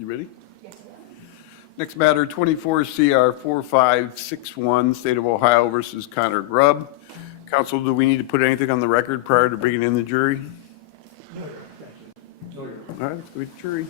You ready? Yes, sir. Next matter, 24 CR 4561, State of Ohio versus Connor Grubb. Counsel, do we need to put anything on the record prior to bringing in the jury? No, thank you. All right, let's go with the jury.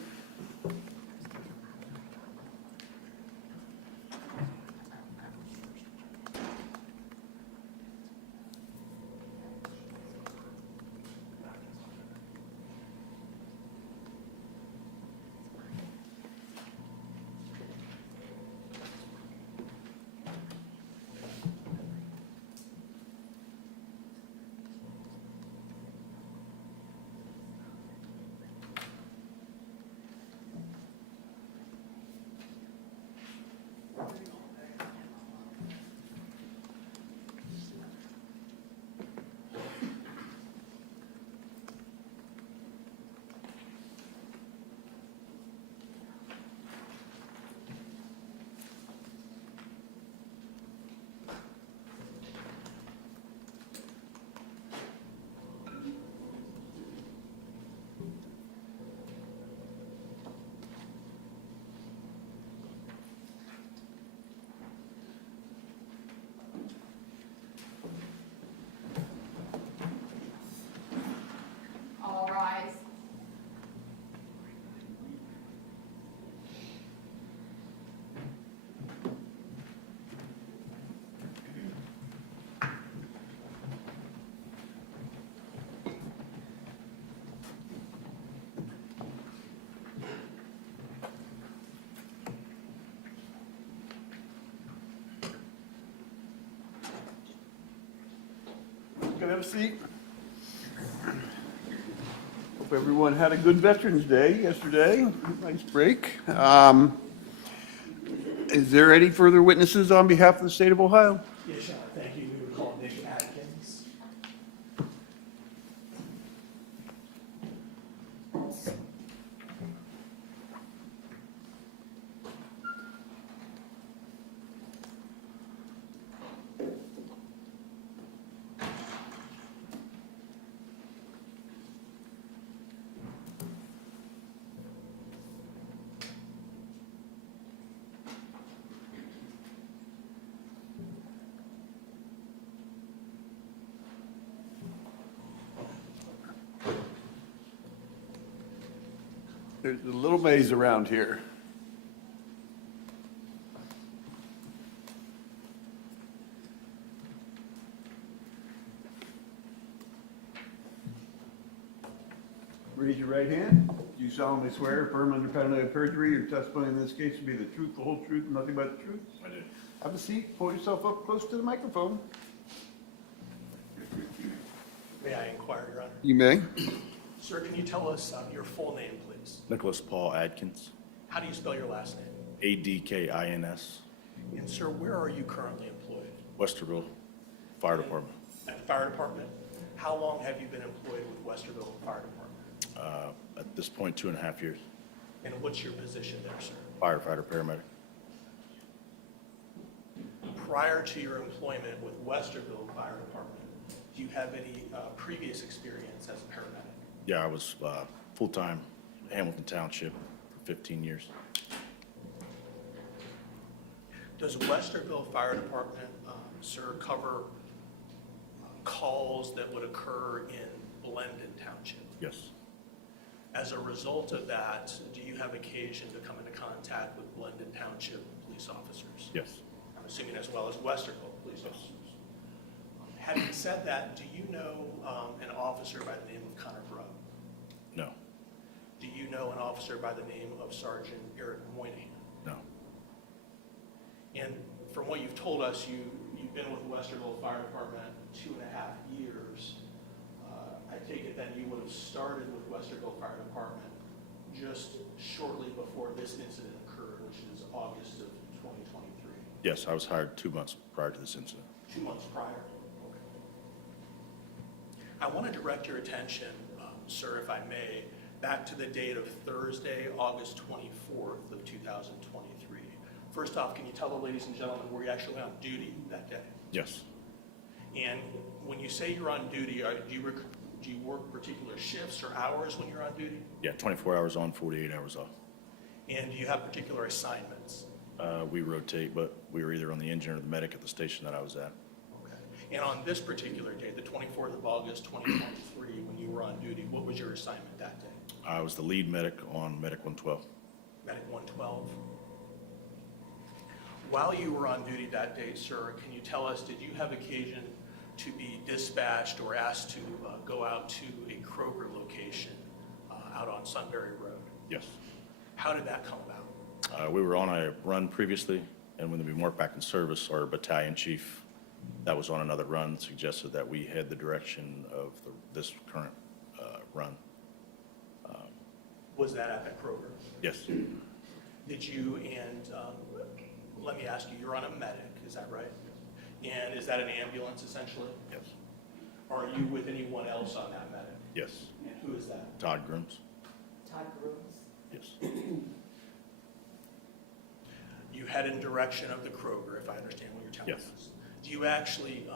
All rise. Can I have a seat? Hope everyone had a good Veterans Day yesterday. Nice break. Is there any further witnesses on behalf of the state of Ohio? Yes, Your Honor, thank you. We would call Nick Atkins. There's a little maze around here. Raise your right hand. Do you solemnly swear, affirm under penalty of perjury, your testimony in this case will be the truth, the whole truth, and nothing but the truth? I do. Have a seat. Pull yourself up close to the microphone. May I inquire, Your Honor? You may. Sir, can you tell us your full name, please? Nicholas Paul Adkins, How do you spell your last name? Adkins, And sir, where are you currently employed? Westerville Fire Department. At the fire department? How long have you been employed with Westerville Fire Department? At this point, 2.5 years. And what's your position there, sir? Firefighter, paramedic. Prior to your employment with Westerville Fire Department, do you have any previous experience as a paramedic? Yeah, I was full-time Hamilton Township for 15 years. Does Westerville Fire Department, sir, cover calls that would occur in Blendon Township? Yes, As a result of that, do you have occasion to come into contact with Blendon Township police officers? yes, I'm assuming as well as Westerville police officers. Having said that, do you know an officer by the name of Connor Grubb? no, Do you know an officer by the name of Sergeant Eric Moynihan? no, And from what you've told us, you've been with Westerville Fire Department 2.5 years. I take it then you would have started with Westerville Fire Department just shortly before this incident occurred, which is August of 2023. yes, I was hired 2 months prior to this incident. 2 months prior. Okay. I want to direct your attention, sir, if I may, back to the date of Thursday, August 24th of 2023. First off, can you tell the ladies and gentlemen, were you actually on duty that day? Yes, And when you say you're on duty, do you work particular shifts or hours when you're on duty? yeah, 24 hours on, 48 hours off. And do you have particular assignments? We rotate, but we were either on the engine or the medic at the station that I was at. Okay. And on this particular day, the 24th of August, 2023, when you were on duty, what was your assignment that day? I was the lead medic on Medic 112. Medic 112. While you were on duty that day, sir, can you tell us, did you have occasion to be dispatched or asked to go out to a Kroger location out on Sunbury Road? Yes. How did that come about? We were on a run previously, and when we marked back in service, our battalion chief that was on another run suggested that we head the direction of this current run. Was that at that Kroger? Yes. Did you, and let me ask you, you're on a medic, is that right? And is that an ambulance essentially? Yes. Are you with anyone else on that medic? Yes. And who is that? Todd Grooms. Todd Grooms. Yes. You head in direction of the Kroger, if I understand what you're telling Yes. us. Do you actually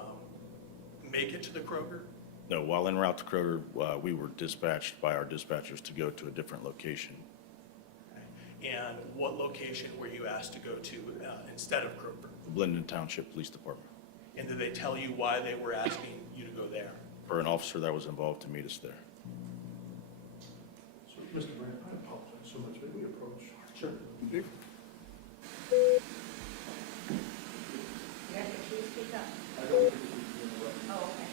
make it to the Kroger? No, while en route to Kroger, we were dispatched by our dispatchers to go to a different location. Okay. And what location were you asked to go to instead of Kroger? The Blendon Township Police Department. And did they tell you why they were asking you to go there? For an officer that was involved to meet us there. So, Mr. Brandt, I apologize so much. May we approach? Sure. Dave? Yeah, can you speak up? I don't think we can interrupt. Oh, okay.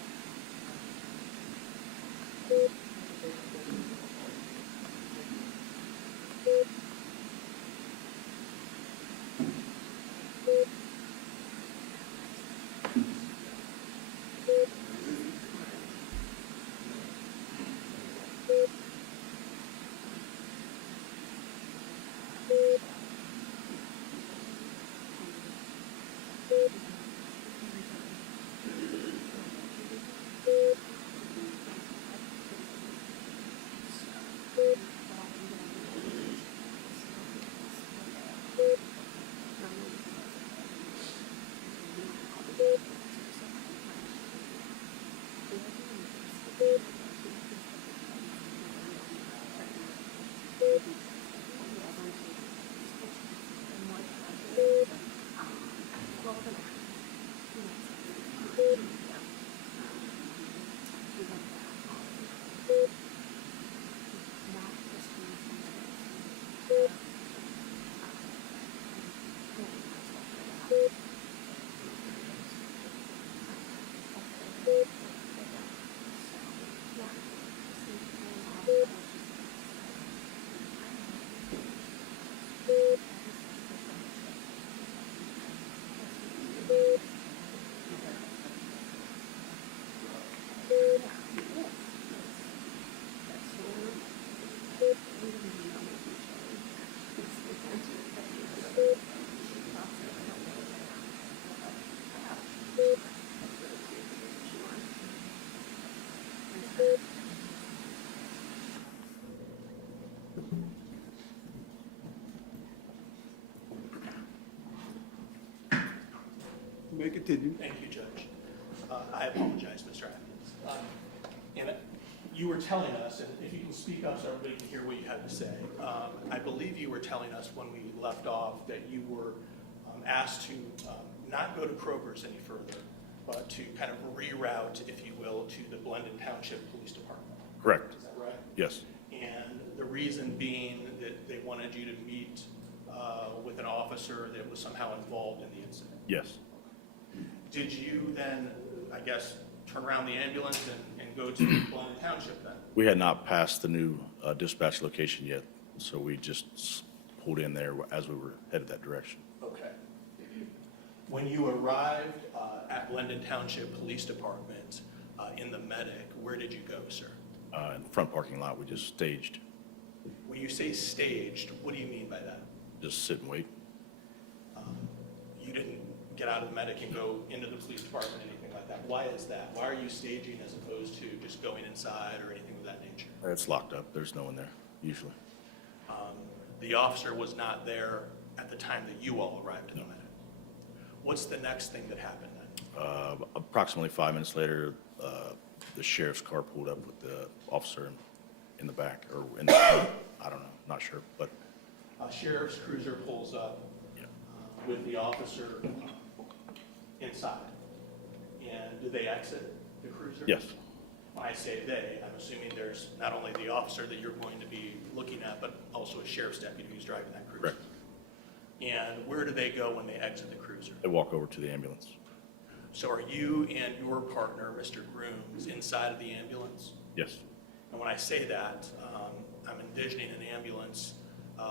May continue. Thank you, Judge. I apologize, Mr. Atkins. And you were telling us, and if you can speak up so everybody can hear what you had to say, I believe you were telling us when we left off that you were asked to not go to Kroger's any further, but to kind of reroute, if you will, to the Blendon Township Police Department. Correct. Is that right? Yes. And the reason being that they wanted you to meet with an officer that was somehow involved in the incident. Yes. Did you then, I guess, turn around the ambulance and go to Blendon Township then? We had not passed the new dispatch location yet, so we just pulled in there as we were headed that direction. Okay. When you arrived at Blendon Township Police Department in the medic, where did you go, sir? In the front parking lot, we just staged, When you say staged, what do you mean by that? just sit and wait. You didn't get out of the medic and go into the police department, anything like that. Why is that? Why are you staging as opposed to just going inside or anything of that nature? It's locked up. There's no one there, usually. The officer was not there at the time that you all arrived in the medic. What's the next thing that happened then? Approximately 5 minutes later, the sheriff's car pulled up with the officer in the back, or in the front. I don't know, not sure, but A sheriff's cruiser pulls up with the officer inside. And do they exit the cruiser? Yes. When I say they, I'm assuming there's not only the officer that you're going to be looking at, but also a sheriff's deputy who's driving that cruiser. Correct. And where do they go when they exit the cruiser? They walk over to the ambulance. So are you and your partner, Mr. Grooms, inside of the ambulance? Yes. And when I say that, I'm envisioning an ambulance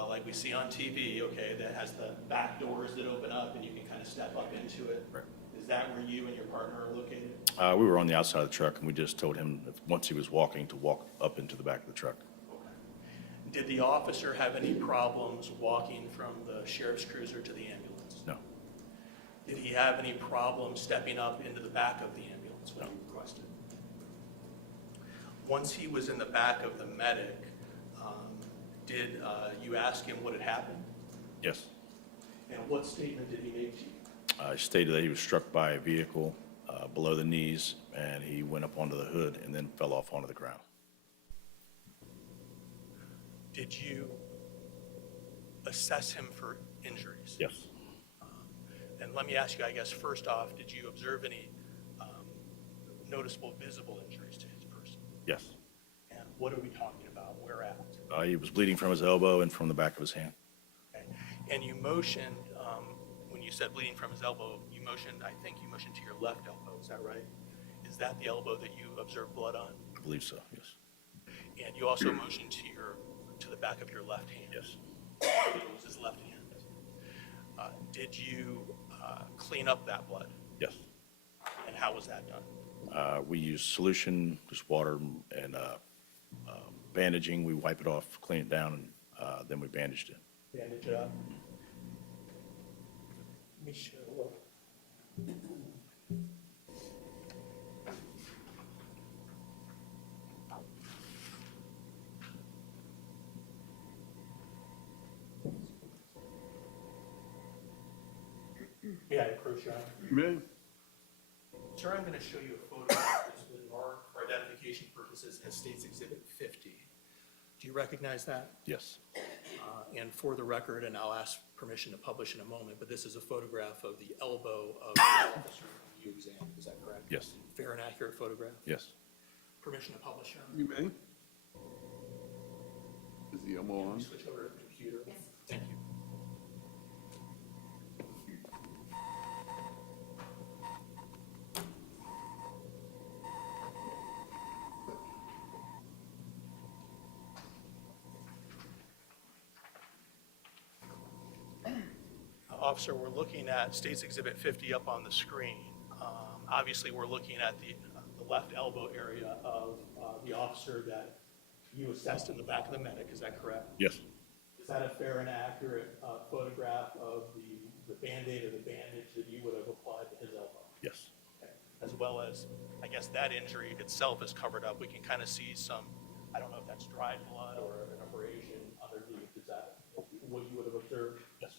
like we see on TV, okay, that has the back doors that open up and you can kind of step up into it. Right. Is that where you and your partner are located? We were on the outside of the truck, and we just told him that once he was walking to walk up into the back of the truck. Okay. Did the officer have any problems walking from the sheriff's cruiser to the ambulance? No. Did he have any problem stepping up into the back of the ambulance when No. you requested? Once he was in the back of the medic, did you ask him what had happened? Yes. And what statement did he make to you? He stated that he was struck by a vehicle below the knees, and he went up onto the hood and then fell off onto the ground. Did you assess him for injuries? Yes. And let me ask you, I guess, first off, did you observe any noticeable visible injuries to his person? Yes. And what are we talking about? Where at? He was bleeding from his elbow and from the back of his hand. Okay. And you motioned, when you said bleeding from his elbow, I think you motioned to your left elbow, is that right? Is that the elbow that you observed blood on? I believe so, yes. And you also motioned to the back of your left hand? Yes. It was his left hand. Did you clean up that blood? Yes. And how was that done? We use solution, just water and bandaging. We wipe it off, clean it down, and then we bandaged it. Bandage it up. Let me show. Yeah, I approach you. May Sir, I'm going to show you a photograph that's been marked for identification purposes as State's Exhibit 50. Do you recognize that? Yes. And for the record, and I'll ask permission to publish in a moment, but this is a photograph of the elbow of the officer you examined, is that correct? Yes. Fair and accurate photograph? Yes. Permission to publish, Your Honor? you may. Is the elbow Can on? we switch over to the computer? Yes. Thank you. Officer, we're looking at State's Exhibit 50 up on the screen. Obviously, we're looking at the left elbow area of the officer that you assessed in the back of the medic, is that correct? Yes. Is that a fair and accurate photograph of the Band-Aid or the bandage that you would have applied to his elbow? Yes. Okay. As well as, I guess that injury itself is covered up. We can kind of see some, I don't know if that's dried blood or an abrasion underneath. Is that what you would have observed? Yes.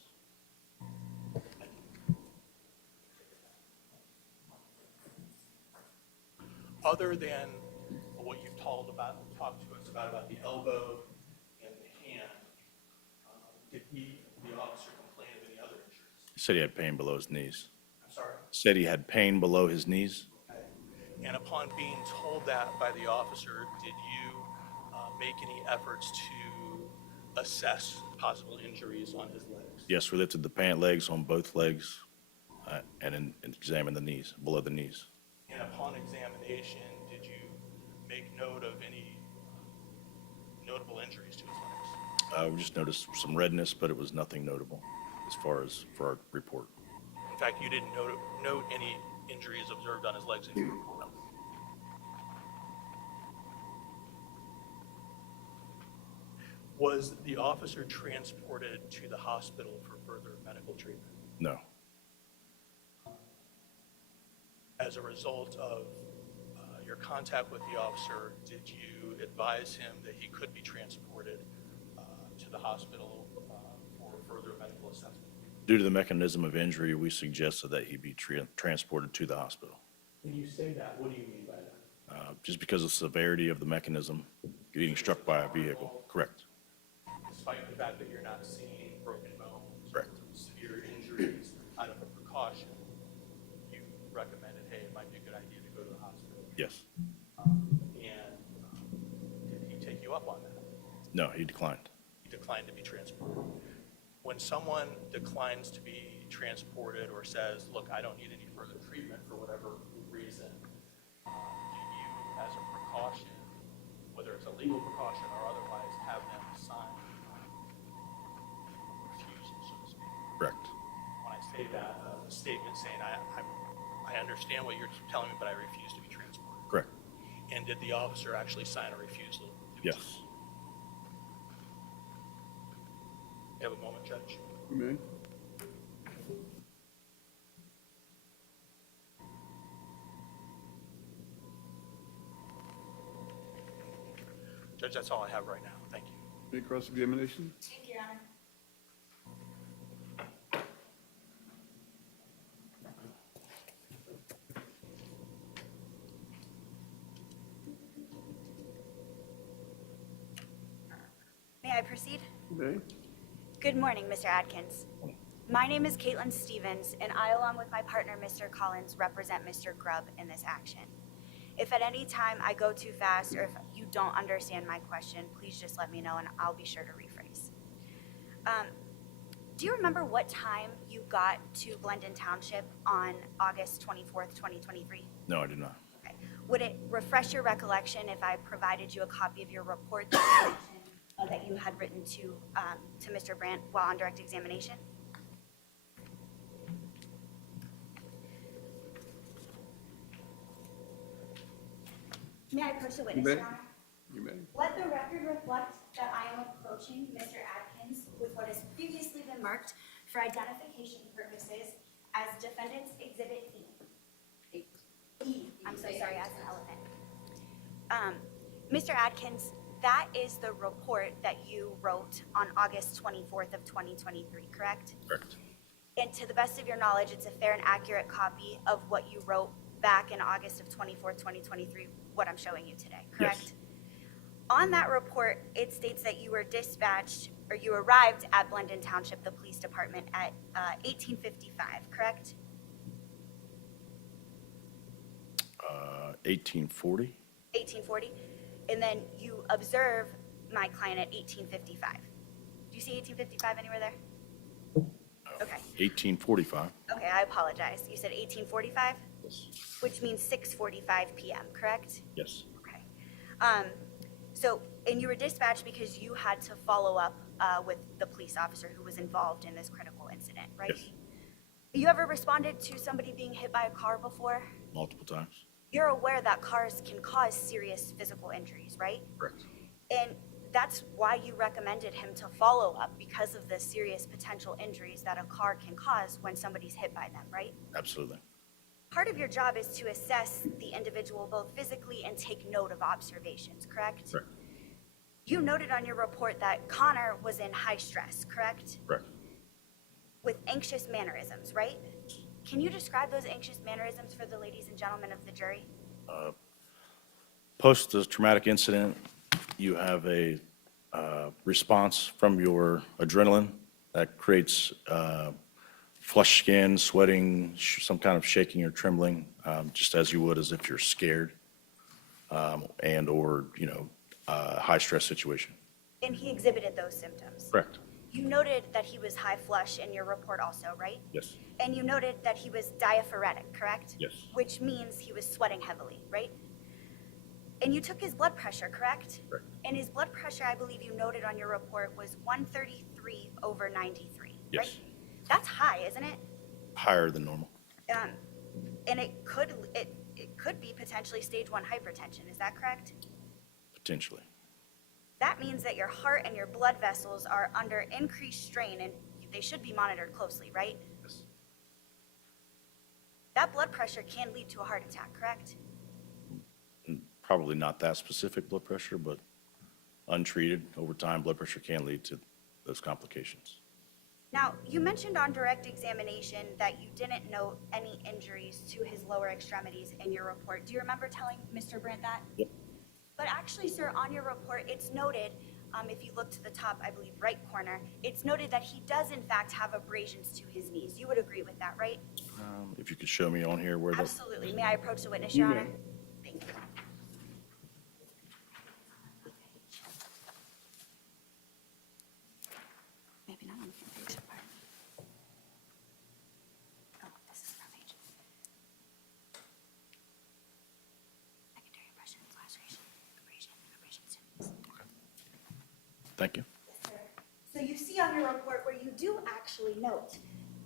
Other than what you've talked to us about the elbow and the hand, did the officer complain of any other injuries? He said he had pain below his knees. I'm sorry? Said he had pain below his knees. Okay. And upon being told that by the officer, did you make any efforts to assess possible injuries on his legs? Yes, we lifted the pant legs on both legs and examined the knees, below the knees. And upon examination, did you make note of any notable injuries to his legs? We just noticed some redness, but it was nothing notable as far as for our report. In fact, you didn't note any injuries observed on his legs in your report? Was the officer transported to the hospital for further medical treatment? No. As a result of your contact with the officer, did you advise him that he could be transported to the hospital for further medical assessment? Due to the mechanism of injury, we suggested that he be transported to the hospital. When you say that, what do you mean by that? Just because of the severity of the mechanism, getting struck by a vehicle. Correct. Despite the fact that you're not seeing good idea to go to the hospital. Yes. And did he take you up on that? No, he declined. He declined to be transported. When someone declines to be transported or says, look, I don't need any further treatment for whatever reason, do you, as a precaution, whether it's a legal precaution or otherwise, have them sign refusal, so to speak? Correct. When I say that, a statement saying, I understand what you're telling me, but I refuse to be transported. Correct. And did the officer actually sign a refusal? to be Yes. transported? You have a moment, Judge? You may. Judge, that's all I have right now. Thank you. Any cross-examination? Thank you, Your Honor. May I proceed? You may. Good morning, Mr. Adkins. My name is Caitlin Stevens, and I, along with my partner, Mr. Collins, represent Mr. Grubb in this action. If at any time I go too fast or if you don't understand my question, please just let me know and I'll be sure to rephrase. Do you remember what time you got to Blendon Township on August 24th, 2023? No, I did not. Okay. Would it refresh your recollection if I provided you a copy of your report that you mentioned, that you had written to Mr. Brandt while on direct examination? May I approach the witness, may. Your Honor? You may. Let the record reflect that I am approaching Mr. Adkins with what has previously been marked for identification purposes as Defendant's Exhibit E. I'm so sorry, as an elephant. Mr. Adkins, that is the report that you wrote on August 24th of 2023, correct? Correct. And to the best of your knowledge, it's a fair and accurate copy of what you wrote back in August of 2023, what I'm showing you today, correct? Yes. On that report, it states that you were dispatched, or you arrived at Blendon Township, the police department, at 1855, correct? 1840? 1840? And then you observe my client at 1855. Do you see 1855 anywhere there? Okay. 1845? Okay, I apologize. You said 1845, Yes. which means 6:45 p.m., correct? Yes. Okay. And you were dispatched because you had to follow up with the police officer who was involved in this critical incident, right? Yes. You ever responded to somebody being hit by a car before? Multiple times? You're aware that cars can cause serious physical injuries, right? Correct. And that's why you recommended him to follow up, because of the serious potential injuries that a car can cause when somebody's hit by them, right? Absolutely. Part of your job is to assess the individual both physically and take note of observations, correct? Correct. You noted on your report that Connor was in high stress, correct? Correct. With anxious mannerisms, right? Can you describe those anxious mannerisms for the ladies and gentlemen of the jury? Post the traumatic incident, you have a response from your adrenaline that creates flushed skin, sweating, some kind of shaking or trembling, just as you would as if you're scared, and or, high stress situation. And he exhibited those symptoms. Correct. You noted that he was high flush in your report also, right? Yes. And you noted that he was diaphoretic, correct? Yes. Which means he was sweating heavily, right? And you took his blood pressure, correct? Correct. And his blood pressure, I believe you noted on your report, was 133/93, Yes. right? That's high, isn't it? Higher than normal. And it could be potentially stage 1 hypertension, is that correct? Potentially. That means that your heart and your blood vessels are under increased strain and they should be monitored closely, right? Yes. That blood pressure can lead to a heart attack, correct? Probably not that specific blood pressure, but untreated over time, blood pressure can lead to those complications. Now, you mentioned on direct examination that you didn't note any injuries to his lower extremities in your report. Do you remember telling Mr. Brandt that? Yep. But actually, sir, on your report, it's noted, if you look to the top, I believe, right corner, it's noted that he does in fact have abrasions to his knees. You would agree with that, right? if you could show me on here where the, Absolutely. May I approach the witness, You Your may. Honor? Thank you. Maybe not on the front page. Oh, this is the front page. Secondary abrasion, laceration, abrasion symptoms. thank you. So you see on your report where you do actually note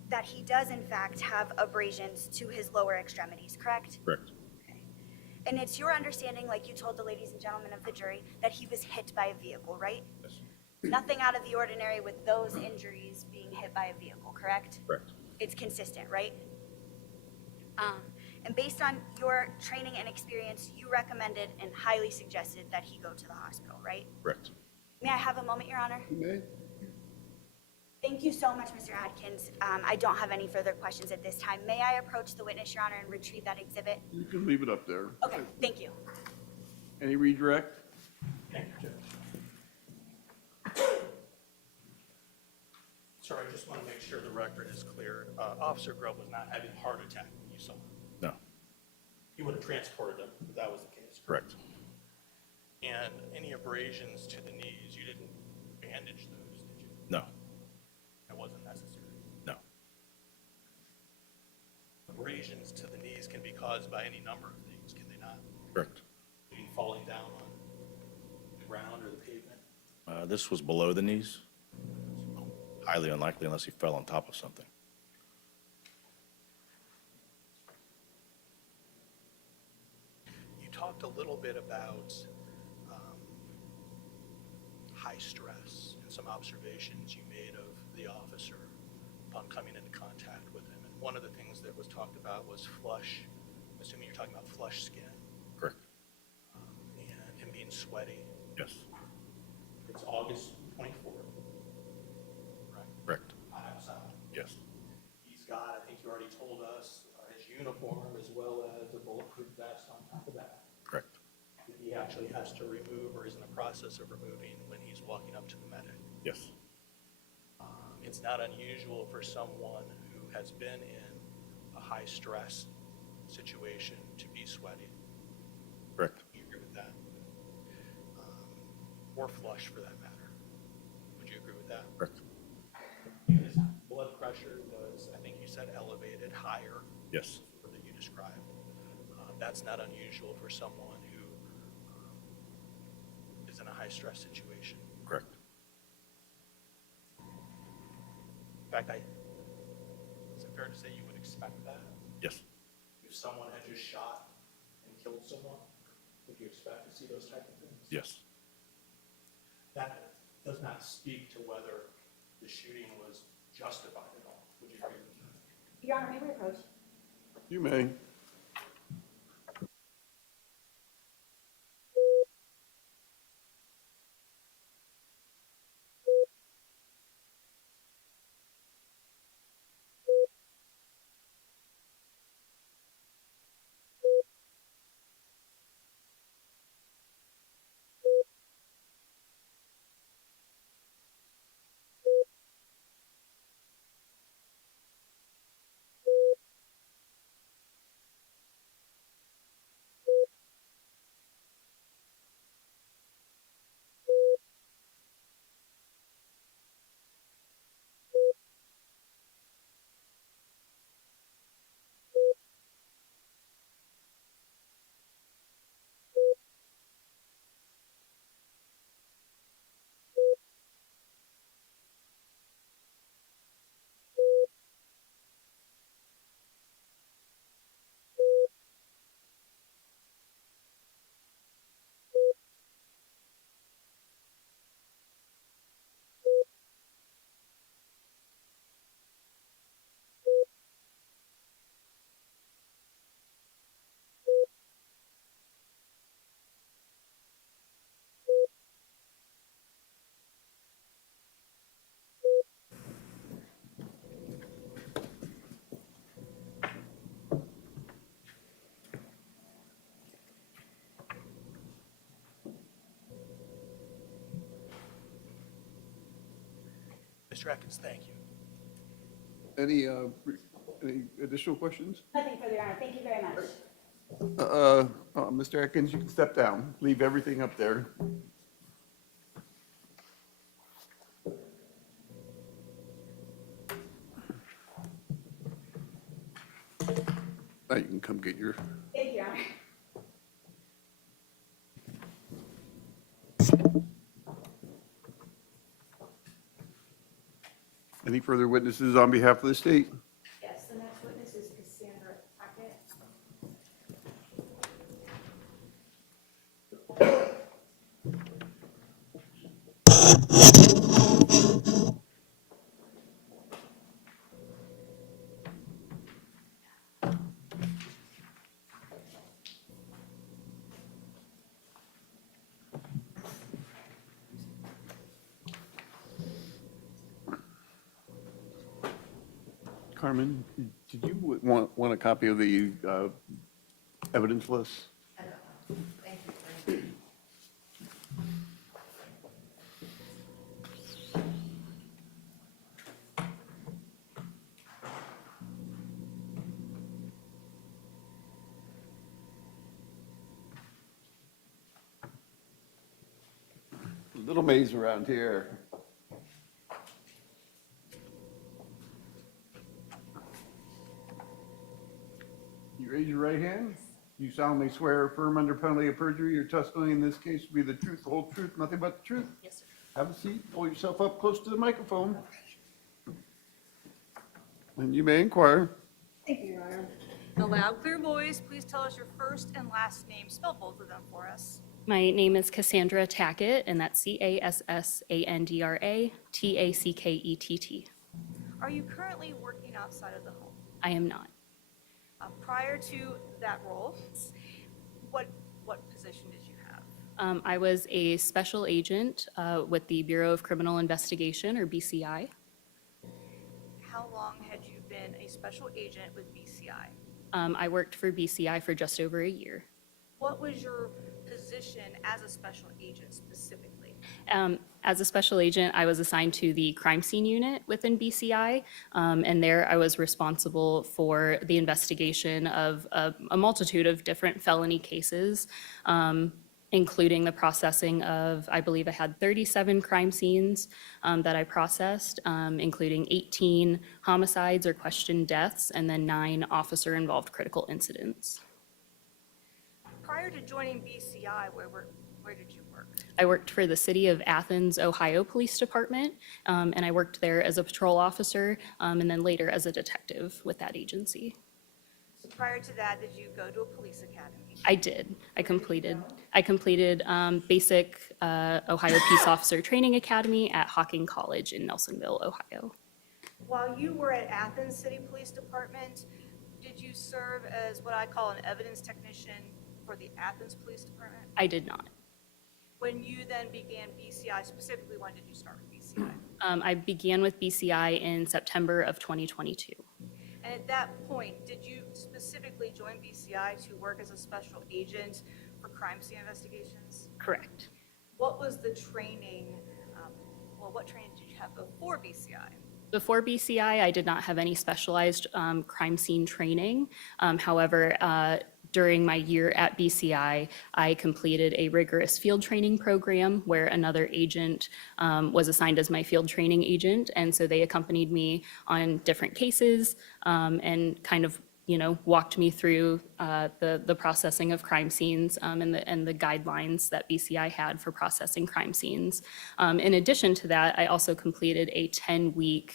that he does in fact have abrasions to his lower extremities, correct? Correct. Okay. And it's your understanding, like you told the ladies and gentlemen of the jury, that he was hit by a vehicle, right? Yes. Nothing out of the ordinary with those injuries being hit by a vehicle, correct? Correct. It's consistent, right? And based on your training and experience, you recommended and highly suggested that he go to the hospital, right? Correct. May I have a moment, Your Honor? You may. Thank you so much, Mr. Adkins. I don't have any further questions at this time. May I approach the witness, Your Honor, and retrieve that exhibit? You can leave it up there. Okay, thank you. Any redirect? Thank you, Judge. Sir, I just want to make sure the record is clear. Officer Grubb was not having a heart attack when you saw him. No, He would have transported him if that was the case. correct. And any abrasions to the knees, you didn't bandage those, did you? No, That wasn't necessary. no, Abrasions to the knees can be caused by any number of things, can they not? correct. Maybe falling down on the ground or the pavement. This was below the knees. Highly unlikely unless he fell on top of something. You talked a little bit about high stress and some observations you made of the officer upon coming into contact with him. And one of the things that was talked about was flush, I'm assuming you're talking about flush skin, Correct. and him being sweaty. Yes, It's August 24th, right? correct. Outside. Yes, He's got, I think you already told us, his uniform as well as a bulletproof vest on top of that. correct. That he actually has to remove or is in the process of removing when he's walking up to the medic. Yes, It's not unusual for someone who has been in a high-stress situation to be sweaty. correct. Do you agree with that? Or flush, for that matter. Would you agree with that? Correct. His blood pressure was, I think you said, elevated, higher. Yes, That you described. That's not unusual for someone who is in a high-stress situation. correct. In fact, is it fair to say you would expect that? Yes, If someone had just shot and killed someone, would you expect to see those type of things? yes. That does not speak to whether the shooting was justified at all. Would you agree with that? Your Honor, may we approach? You may. Mr. Atkins, thank you. Any additional questions? Nothing further, Your Honor. Thank you very much. Mr. Atkins, you can step down. Leave everything up there. Now you can come get your. Thank you, Your Honor. Any further witnesses on behalf of the state? Yes, the next witness is Cassandra Tackett. Carmen, did you want a copy of the evidence list? I got one. Thank you. Thank you. Little maze around here. You raise your right hand. You solemnly swear or affirm under penalty of perjury your testimony in this case will be the truth, the whole truth, nothing but the truth? Yes, sir. Have a seat. Pull yourself up close to the microphone. And you may inquire. Thank you, Your Honor. In a loud, clear voice, please tell us your first and last name. Spell both of them for us. My name is Cassandra Tackett, and that's Cassandra Tackett. Are you currently working outside of the home? I am not. Prior to that role, what position did you have? I was a special agent with the Bureau of Criminal Investigation, or BCI. How long had you been a special agent with BCI? I worked for BCI for just over a year. What was your position as a special agent specifically? As a special agent, I was assigned to the crime scene unit within BCI, and there I was responsible for the investigation of a multitude of different felony cases, including the processing of, I believe I had 37 crime scenes that I processed, including 18 homicides or questioned deaths, and then 9 officer-involved critical incidents. Prior to joining BCI, where did you work? I worked for the City of Athens, Ohio Police Department, and I worked there as a patrol officer, and then later as a detective with that agency. So prior to that, did you go to a police academy? I did. I completed basic Ohio Peace Officer Training Academy at Hocking College in Nelsonville, Ohio. While you were at Athens City Police Department, did you serve as what I call an evidence technician for the Athens Police Department? I did not. When you then began BCI, specifically, when did you start with BCI? I began with BCI in September of 2022. And at that point, did you specifically join BCI to work as a special agent for crime scene investigations? Correct. What was the training, what training did you have before BCI? Before BCI, I did not have any specialized crime scene training. However, during my year at BCI, I completed a rigorous field training program where another agent was assigned as my field training agent. And so they accompanied me on different cases and kind of, walked me through the processing of crime scenes and the guidelines that BCI had for processing crime scenes. In addition to that, I also completed a 10-week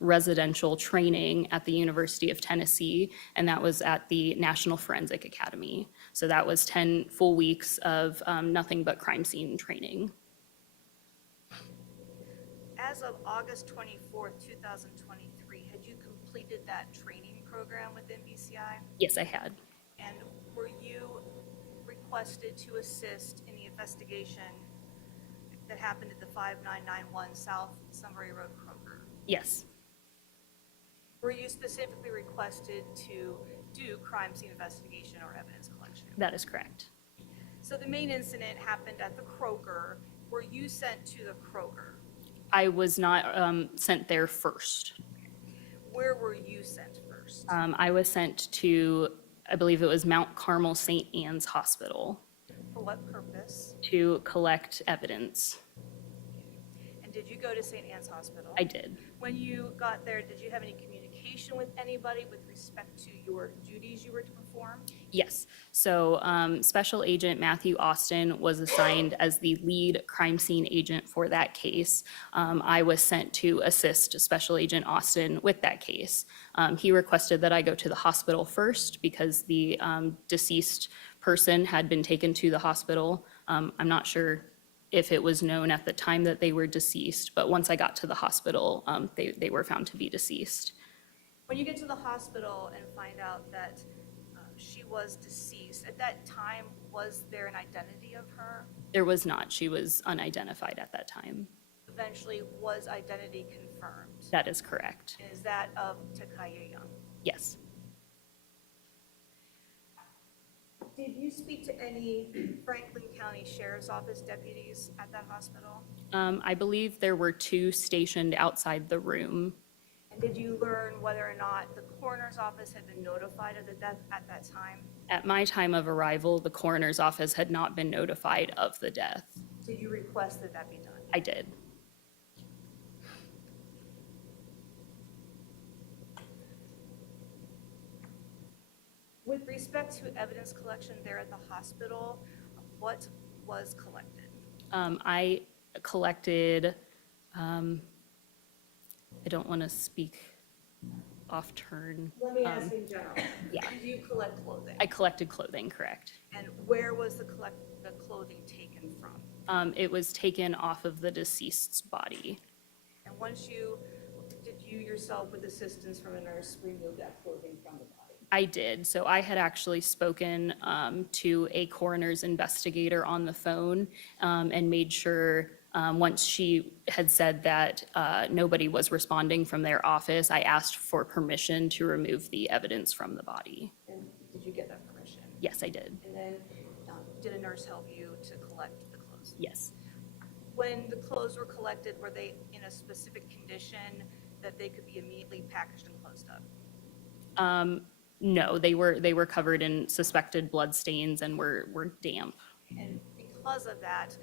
residential training at the University of Tennessee, and that was at the National Forensic Academy. So that was 10 full weeks of nothing but crime scene training. As of August 24th, 2023, had you completed that training program within BCI? Yes, I had. And were you requested to assist in the investigation that happened at the 5991 South Sunbury Road, Kroger? Yes, Were you specifically requested to do crime scene investigation or evidence collection? that is correct. So the main incident happened at the Kroger. Were you sent to the Kroger? I was not sent there first. Where were you sent first? first? I was sent to, I believe it was Mount Carmel St. Anne's Hospital For what purpose? to collect evidence. And did you go to St. Anne's Hospital? I did. When you got there, did you have any communication with anybody with respect to your duties you were to perform? Yes. So Special Agent Matthew Austin was assigned as the lead crime scene agent for that case. I was sent to assist Special Agent Austin with that case. He requested that I go to the hospital first because the deceased person had been taken to the hospital. I'm not sure if it was known at the time that they were deceased, but once I got to the hospital, they were found to be deceased. When you get to the hospital and find out that she was deceased, at that time, was there an identity of her? There was not. She was unidentified at that time. Eventually, was identity confirmed? That is correct. And is that of Takaya Young? Yes. Did you speak to any Franklin County Sheriff's Office deputies at that hospital? I believe there were 2 stationed outside the room. And did you learn whether or not the coroner's office had been notified of the death at that time? At my time of arrival, the coroner's office had not been notified of the death. Did you request that that be done? I did. With respect to evidence collection there at the hospital, what was collected? I collected, I don't want to speak off turn. Let me ask in general. yeah. Did you collect clothing? I collected clothing, correct. And where was the clothing taken from? It was taken off of the deceased's body. And did you yourself, with assistance from a nurse, remove that clothing from the body? I did. So I had actually spoken to a coroner's investigator on the phone and made sure once she had said that nobody was responding from their office, I asked for permission to remove the evidence from the body. And did you get that permission? Yes, I did. And then did a nurse help you to collect the clothes? Yes. When the clothes were collected, were they in a specific condition that they could be immediately packaged and closed up? No, they were covered in suspected blood stains and were damp. And because of that,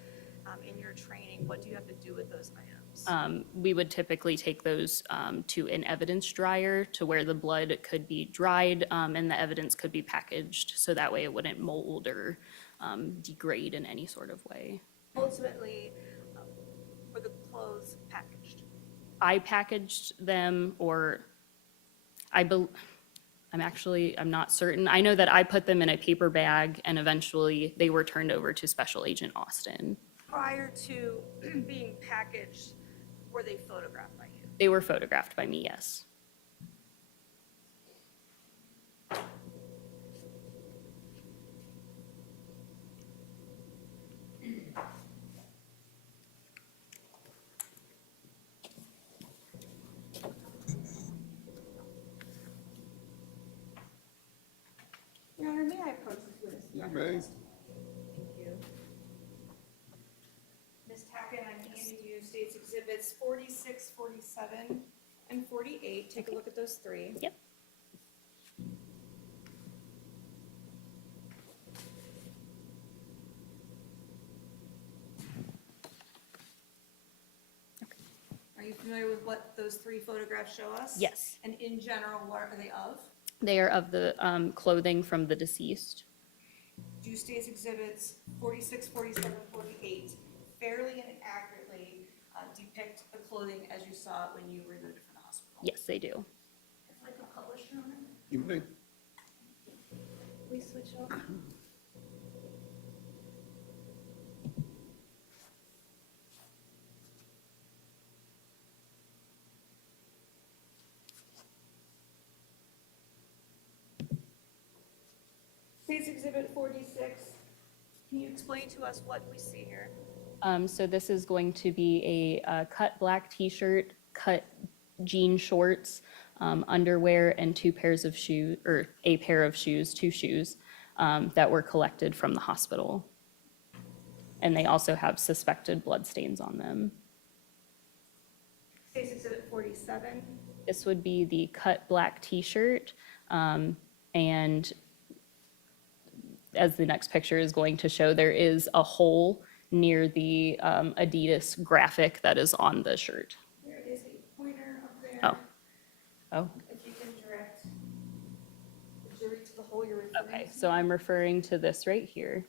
in your training, what do you have to do with those items? We would typically take those to an evidence dryer to where the blood could be dried and the evidence could be packaged so that way it wouldn't mold or degrade in any sort of way. Ultimately, were the clothes packaged? I packaged them, or I'm not certain. I know that I put them in a paper bag and eventually they were turned over to Special Agent Austin. Prior to being packaged, were they photographed by you? They were photographed by me, yes. Your Honor, may I approach this witness? You may. Thank you. Ms. Tackett, I'm handing you State's Exhibits 46, 47, and 48. Take a look at those 3. Yep. Are you familiar with what those 3 photographs show us? Yes. And in general, what are they of? They are of the clothing from the deceased. Do State's Exhibits 46, 47, 48 fairly and accurately depict the clothing as you saw it when you removed it from the hospital? Yes, they do. If I could publish, Your Honor? You may. We switch over. State's Exhibit 46. Can you explain to us what we see here? So this is going to be a cut black t-shirt, cut jean shorts, underwear, and 2 pairs of shoes, or a pair of shoes, 2 shoes, that were collected from the hospital. And they also have suspected blood stains on them. State's Exhibit 47. This would be the cut black T-shirt, and as the next picture is going to show, there is a hole near the Adidas graphic that is on the shirt. There is a pointer up there. Oh. Oh, If you can direct the jury to the hole you're referring to. okay, so I'm referring to this right here.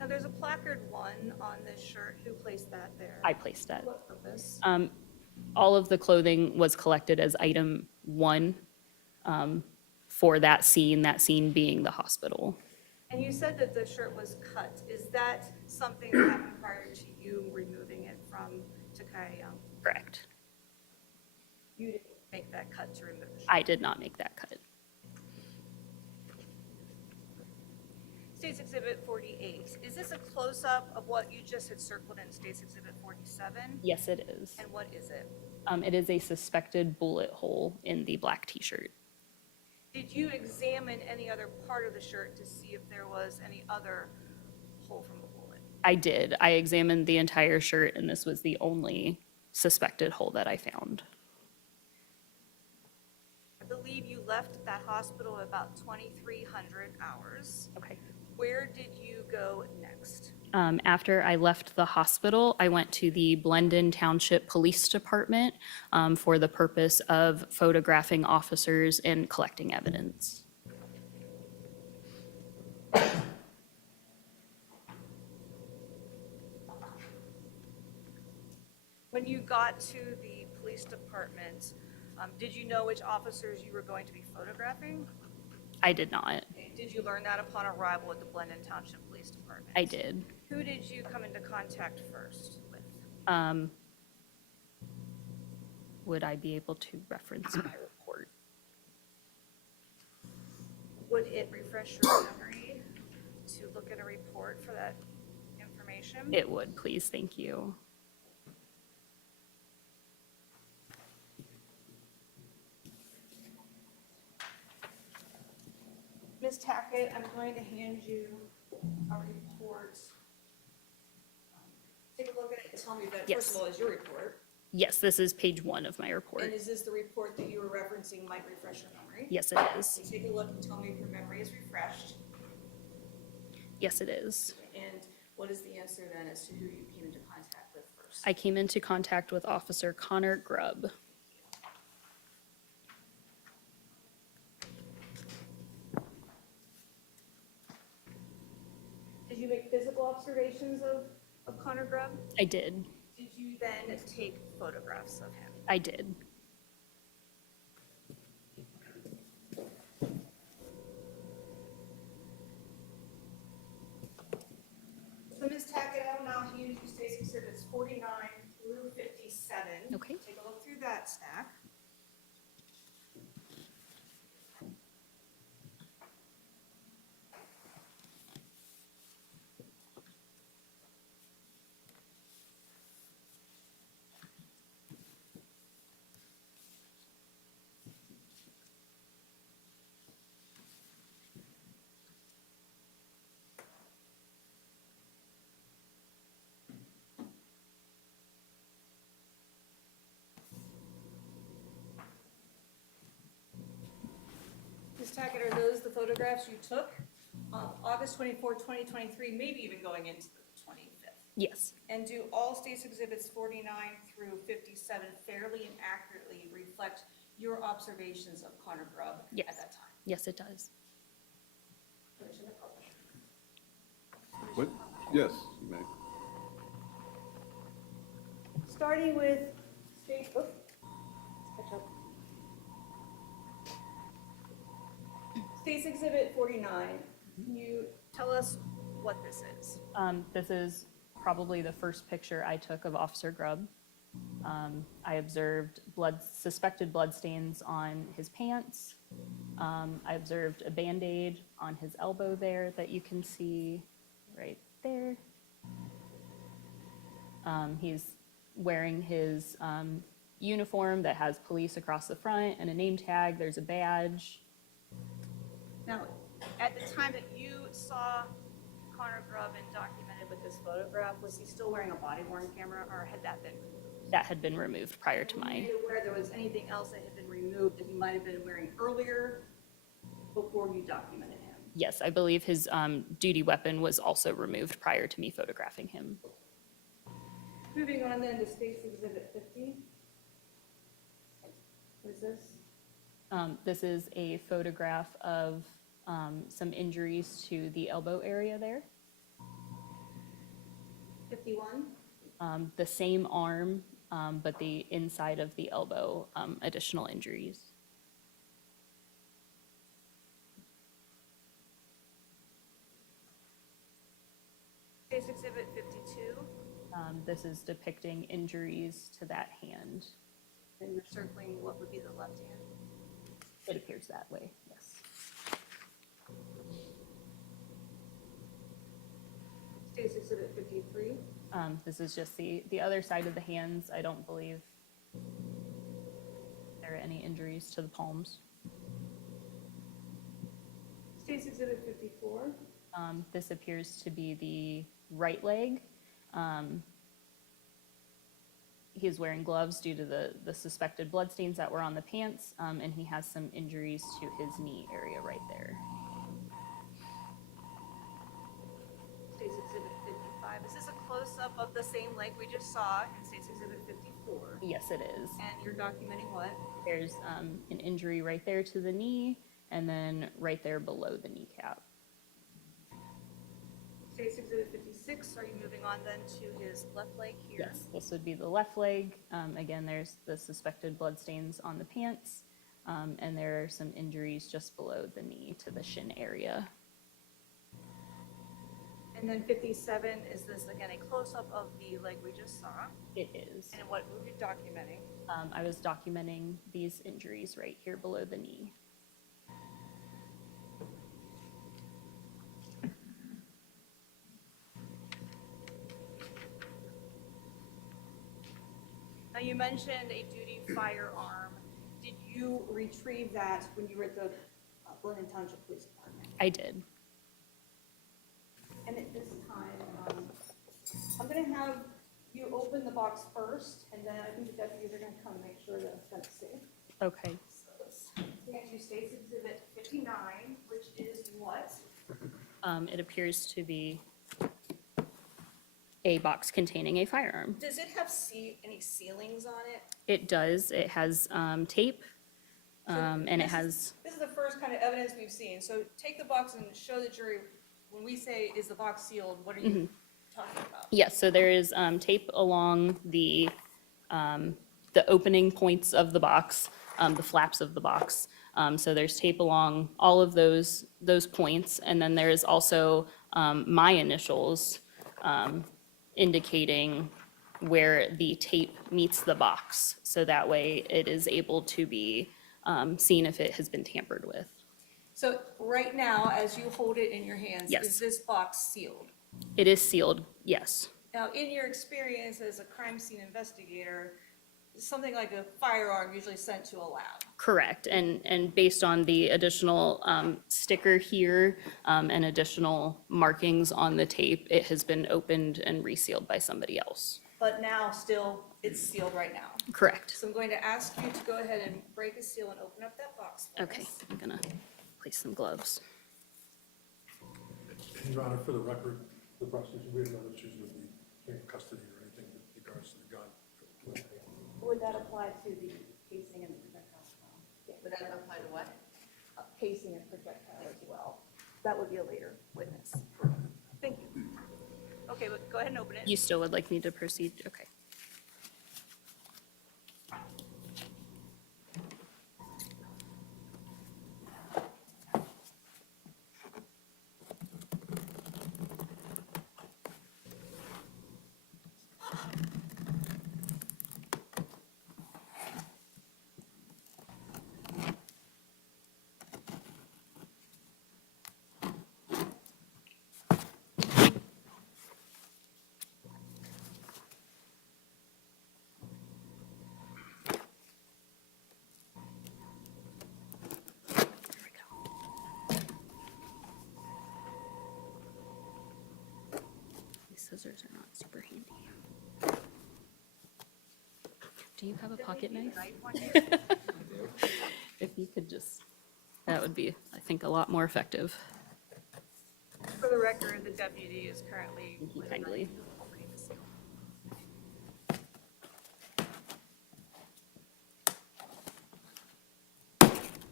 Now, there's a placard 1 on this shirt. Who placed that there? I placed it. For what purpose? All of the clothing was collected as item 1 for that scene being the hospital. And you said that the shirt was cut. Is that something that happened prior to you removing it from Takaya Young? Correct. You didn't make that cut to remove the shirt? I did not make that cut. State's Exhibit 48. Is this a close-up of what you just had circled in State's Exhibit 47? Yes, it is. And what is it? It is a suspected bullet hole in the black T-shirt. Did you examine any other part of the shirt to see if there was any other hole from the bullet? I did. I examined the entire shirt, and this was the only suspected hole that I found. I believe you left that hospital at about 2,300 hours. Okay. Where did you go next? After I left the hospital, I went to the Blendon Township Police Department for the purpose of photographing officers and collecting evidence. When you got to the police department, did you know which officers you were going to be photographing? I did not. Did you learn that upon arrival at the Blendon Township Police Department? I did. Who did you come into contact first with? Would I be able to reference my report? Would it refresh your memory to look at a report for that information? It would, please. Thank you. Ms. Tackett, I'm going to hand you a report. Take a look at it and tell me that, Yes. first of all, is your report. Yes, this is page 1 of my report. And is this the report that you were referencing might refresh your memory? Yes, it is. So take a look and tell me if your memory is refreshed. Yes, it is. And what is the answer then as to who you came into contact with first? I came into contact with Officer Connor Grubb. Did you make physical observations of Connor Grubb? I did. Did you then take photographs of him? I did. So Ms. Tackett, I will now hand you State's Exhibits 49 through 57. Okay. Take a look through that stack. Ms. Tackett, are those the photographs you took on August 24, 2023, maybe even going into the 25th? Yes. And do all State's Exhibits 49 through 57 fairly and accurately reflect your observations of Connor Grubb Yes. at that time? Yes, it does. Permission to publish. What? Yes, you may. Starting with State, oops, catch up. State's Exhibit 49, can you tell us what this is? This is probably the first picture I took of Officer Grubb. I observed suspected blood stains on his pants. I observed a Band-Aid on his elbow there that you can see right there. He's wearing his uniform that has police across the front and a name tag. There's a badge. Now, at the time that you saw Connor Grubb and documented with this photograph, was he still wearing a body-worn camera or had that been removed? That had been removed prior to Were you my, made aware there was anything else that had been removed that he might have been wearing earlier before you documented him? yes, I believe his duty weapon was also removed prior to me photographing him. Moving on then to State's Exhibit 50. What is this? This is a photograph of some injuries to the elbow area there. 51? The same arm, but the inside of the elbow, additional injuries. State's Exhibit 52, This is depicting injuries to that hand. and you're circling what would be the left hand. It appears that way, yes. State's Exhibit 53, This is just the other side of the hands. I don't believe there are any injuries to the palms. State's Exhibit 54, This appears to be the right leg. He is wearing gloves due to the suspected bloodstains that were on the pants, and he has some injuries to his knee area right there. State's Exhibit 55. Is this a close-up of the same leg we just saw in State's Exhibit 54? Yes, it is. And you're documenting what? There's an injury right there to the knee, and then right there below the kneecap. State's Exhibit 56, are you moving on then to his left leg here? Yes, this would be the left leg. Again, there's the suspected bloodstains on the pants, and there are some injuries just below the knee to the shin area. And then 57, is this again a close-up of the leg we just saw? It is. And what were you documenting? I was documenting these injuries right here below the knee. Now, you mentioned a duty firearm. Did you retrieve that when you were at the Blendon Township Police Department? I did. And at this time, I'm gonna have you open the box first, and then I think the deputies are gonna come and make sure that that's safe. Okay. So let's get to State's Exhibit 59, which is what? It appears to be a box containing a firearm. Does it have any ceilings on it? It does. It has tape, and it has, This is the first kind of evidence we've seen. So take the box and show the jury, when we say, is the box sealed, what are you talking about? yes, so there is tape along the opening points of the box, the flaps of the box. So there's tape along all of those points, and then there is also my initials indicating where the tape meets the box. So that way it is able to be seen if it has been tampered with. So right now, as you hold it in your hands, Yes. is this box sealed? It is sealed, yes. Now, in your experience as a crime scene investigator, something like a firearm usually sent to a lab. Correct, and based on the additional sticker here and additional markings on the tape, it has been opened and resealed by somebody else. But now, still, it's sealed right now. Correct. So I'm going to ask you to go ahead and break a seal and open up that box for Okay, us. I'm gonna place some gloves. Your Honor, for the record, the prosecution, we have no issues with the chain of custody or anything with regards to the gun. Would that apply to the casing and the projectile as well? Would that apply to what? Casing and projectile as well. That would be a later witness. Thank you. Okay, but go ahead and open it. You still would like me to proceed? Okay. There we go. These scissors are not super handy. Do you have a pocket knife? Knife on you? If you could just, that would be, I think, a lot more effective. For the record, the deputy is currently Thank you with a kindly. knife opening the seal.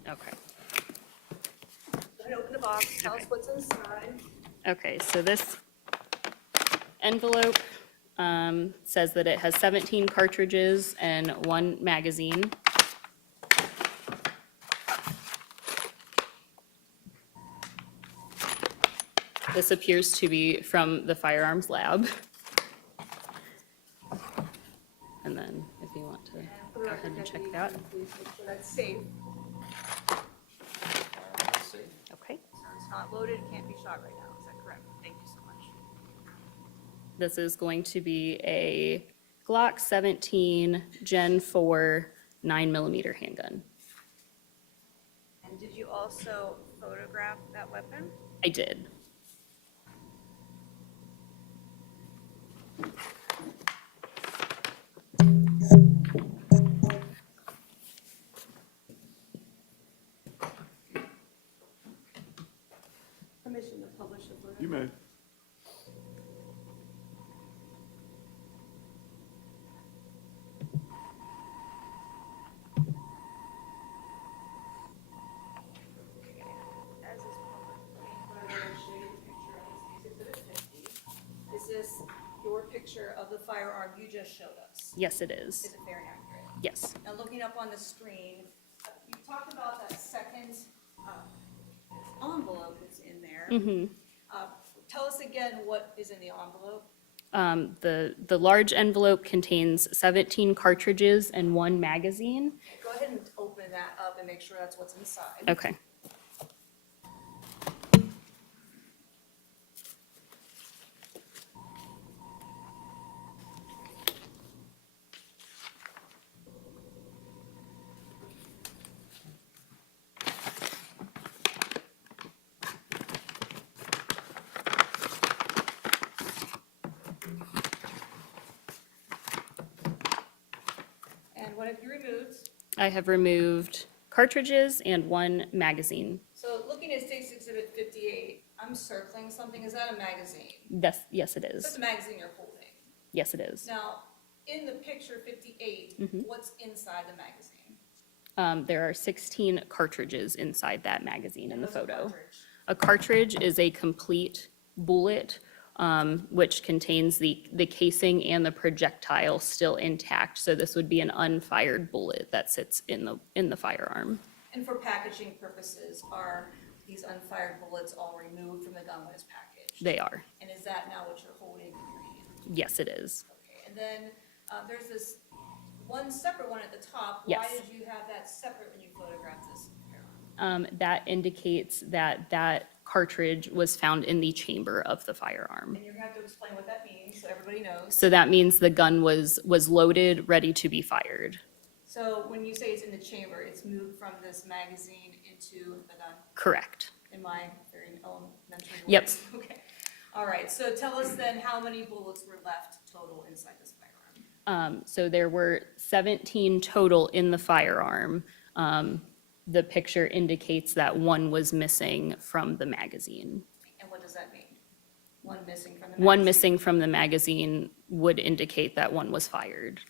Okay. Go ahead and open the box, tell us what's inside. Okay, so this envelope says that it has 17 cartridges and 1 magazine. This appears to be from the firearms lab. And then if you want to And for the go ahead record, and check deputy, that. please make sure that's safe. Okay. So it's not loaded, it can't be shot right now, is that correct? Thank you so much. This is going to be a Glock 17 Gen 4 9mm handgun. And did you also photograph that weapon? I did. Permission to publish the photo? You may. As is public, I'm going to show you the picture of this Exhibit 50. Is this your picture of the firearm you just showed us? Yes, it Is is. it fair and accurate? Yes. Now, looking up on the screen, you talked about that second envelope that's in there. Tell us again what is in the envelope. The large envelope contains 17 cartridges and 1 magazine. Go ahead and open that up and make sure that's what's inside. Okay. And what have you removed? I have removed cartridges and 1 magazine. So looking at State's Exhibit 58, I'm circling something. Is that a magazine? Yes, it That's is. a magazine you're holding. Yes, it is. Now, in the picture 58, what's inside the magazine? There are 16 cartridges inside that magazine in the What's a photo. cartridge? A cartridge is a complete bullet, which contains the casing and the projectile still intact. So this would be an unfired bullet that sits in the firearm. And for packaging purposes, are these unfired bullets all removed from the gun when it's packaged? They are. And is that now what you're holding in your hand? Yes, it is. Okay, and then there's this one separate one at the top. Yes. Why did you have that separate when you photographed this firearm? That indicates that that cartridge was found in the chamber of the firearm. And you're gonna have to explain what that means, so everybody knows. So that means the gun was loaded, ready to be fired. So when you say it's in the chamber, it's moved from this magazine into the gun, Correct. in my very elementary words? Yep. Okay, all right, so tell us then how many bullets were left total inside this firearm? So there were 17 total in the firearm. The picture indicates that 1 was missing from the magazine. And what does that mean? One missing from the magazine? 1 missing from the magazine would indicate that 1 was fired.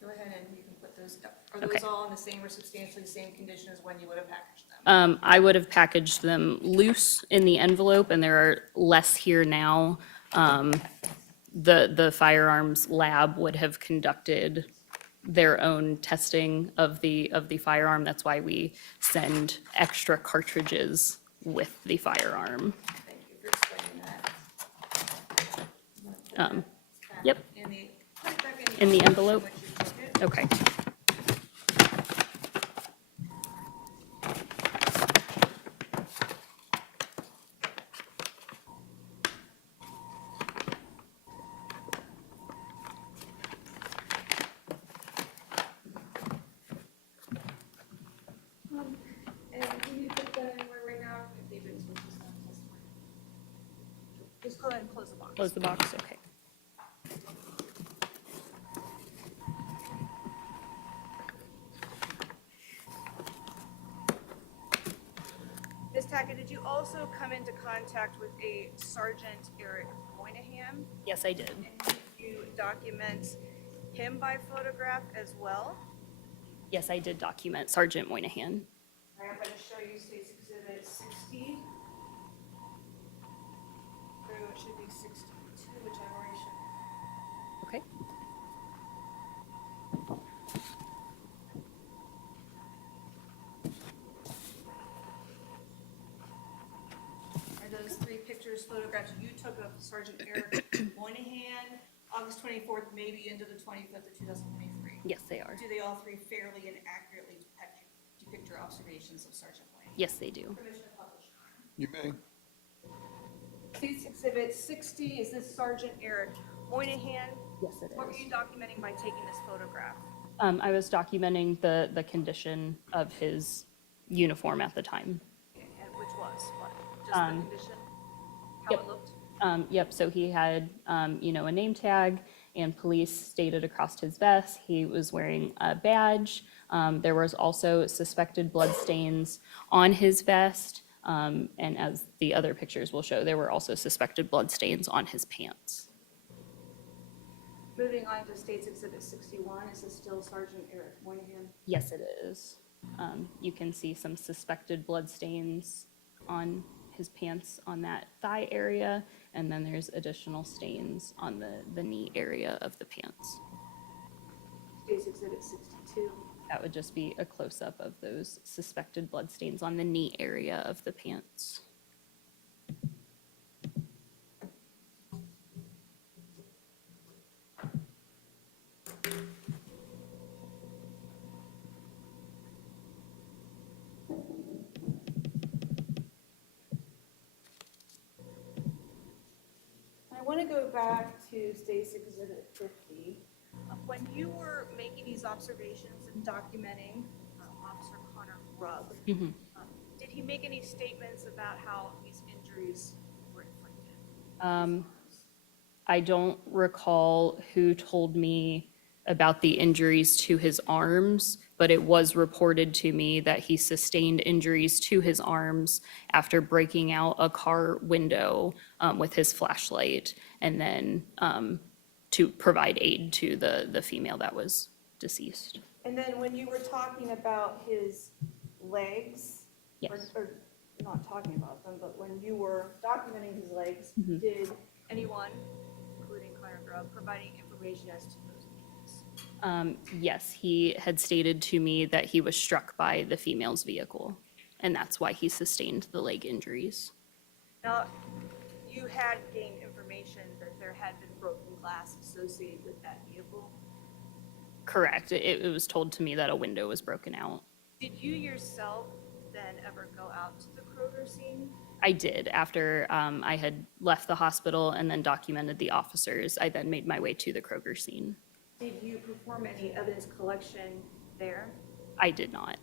Go ahead and you can put those, are Okay. those all in the same or substantially the same condition as when you would have packaged them? I would have packaged them loose in the envelope, and there are less here now. The firearms lab would have conducted their own testing of the firearm. That's why we send extra cartridges with the firearm. Thank you for explaining that. I'm gonna put Um, that back yep. put it back In the envelope? in which you took it. Okay. And can you put that anywhere right now? If they've been told to stop testimony. Just go ahead and close the box. Close the box, okay. Did you also come into contact with a Sergeant Eric Moynihan? Yes, I did. And did you document him by photograph as well? Yes, I did document Sergeant Moynihan. All right, I'm going to show you State's Exhibit 60. So it should be 62, which I've already shown. Okay. Are those three pictures photographs you took of Sergeant Eric Moynihan, August 24th, maybe into the 25th of 2023? Yes, they are. Do they all three fairly and accurately depict your observations of Sergeant Moynihan? Yes, they do. Permission to publish. You may. State's Exhibit 60, is this Sergeant Eric Moynihan? Yes, it What were you documenting by taking this photograph? I was documenting the condition of his uniform at the time. And which was what? Just Um, the condition? How yep. it looked? Yep, so he had, a name tag, and police stated across his vest he was wearing a badge. There was also suspected blood stains on his vest, and as the other pictures will show, there were also suspected blood stains on his pants. Moving on to State's Exhibit 61, is this still Sergeant Eric Moynihan? Yes, it is. You can see some suspected blood stains on his pants on that thigh area, and then there's additional stains on the knee area of the pants. State's Exhibit 62. That would just be a close-up of those suspected blood stains on the knee area of the pants. I want to go back to State's Exhibit 50. When you were making these observations and documenting Officer Connor Grubb, did he make any statements about how these injuries were inflicted? I don't recall who told me about the injuries to his arms, but it was reported to me that he sustained injuries to his arms after breaking out a car window with his flashlight, and then to provide aid to the female that was deceased. And then when you were talking about his legs, Yes. or not talking about them, but when you were documenting his legs, did anyone, including Connor Grubb, providing information as to those injuries? Yes, he had stated to me that he was struck by the female's vehicle, and that's why he sustained the leg injuries. Now, you had gained information that there had been broken glass associated with that vehicle. Correct. It was told to me that a window was broken out. Did you yourself then ever go out to the Kroger scene? I did. After I had left the hospital and then documented the officers, I then made my way to the Kroger scene. Did you perform any evidence collection there? I did not.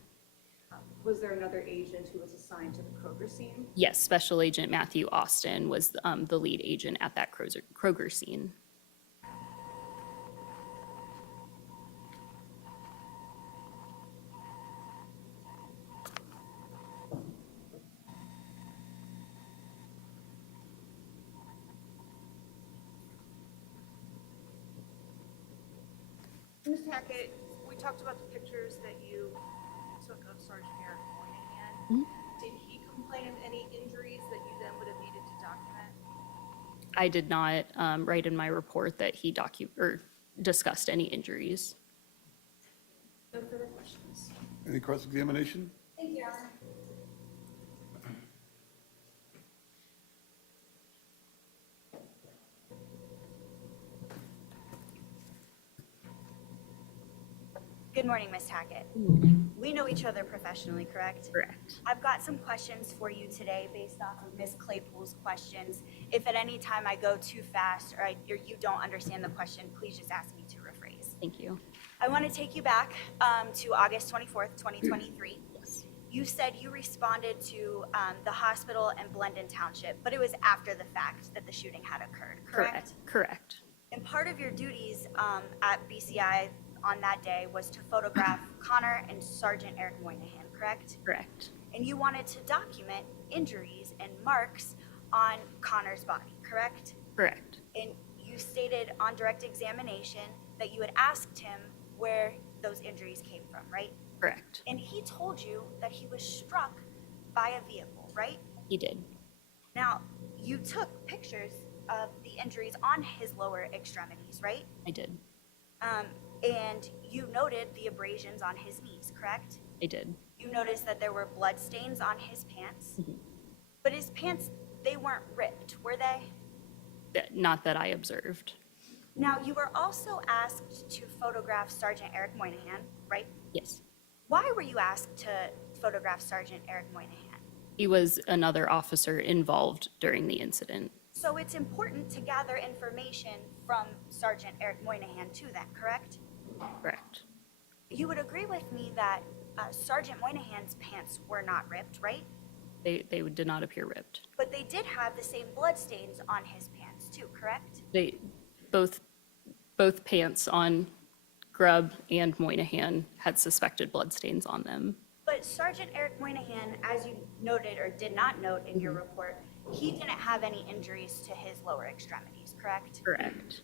Was there another agent who was assigned to the Kroger scene? Yes, Special Agent Matthew Austin was the lead agent at that Kroger scene. Ms. Hackett, we talked about the pictures that you took of Sergeant Eric Moynihan. Did he complain of any injuries that you then would have needed to document? I did not write in my report that he discussed any injuries. No further questions. Any cross-examination? Thank you, Your Honor. Good morning, Ms. Hackett. We know each other professionally, correct? Correct. I've got some questions for you today based off of Ms. Claypool's questions. If at any time I go too fast or you don't understand the question, please just ask me to rephrase. Thank you. I want to take you back to August 24th, 2023. Yes. You said you responded to the hospital in Blendon Township, but it was after the fact that the shooting had occurred, correct? Correct. And part of your duties at BCI on that day was to photograph Connor and Sergeant Eric Moynihan, correct? Correct. And you wanted to document injuries and marks on Connor's body, correct? Correct. And you stated on direct examination that you had asked him where those injuries came from, right? Correct. And he told you that he was struck by a vehicle, right? He did. Now, you took pictures of the injuries on his lower extremities, right? I did. And you noted the abrasions on his knees, correct? I did. You noticed that there were blood stains on his pants, but his pants, they weren't ripped, were they? Not that I observed. Now, you were also asked to photograph Sergeant Eric Moynihan, right? Yes. Why were you asked to photograph Sergeant Eric Moynihan? He was another officer involved during the incident. So it's important to gather information from Sergeant Eric Moynihan too then, correct? Correct. You would agree with me that Sergeant Moynihan's pants were not ripped, right? They did not appear ripped. But they did have the same blood stains on his pants too, correct? They both pants on Grubb and Moynihan had suspected bloodstains on them. But Sergeant Eric Moynihan, as you noted or did not note in your report, he didn't have any injuries to his lower extremities, correct? Correct.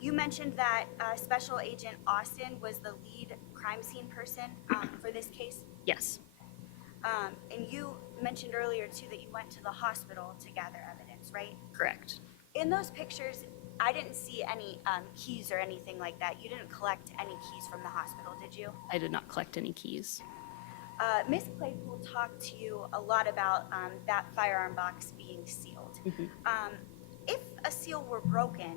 You mentioned that Special Agent Austin was the lead crime scene person for this case. Yes. And you mentioned earlier too that you went to the hospital to gather evidence, right? Correct. In those pictures, I didn't see any keys or anything like that. You didn't collect any keys from the hospital, did you? I did not collect any keys. Miss Claypool talked to you a lot about that firearm box being sealed. If a seal were broken,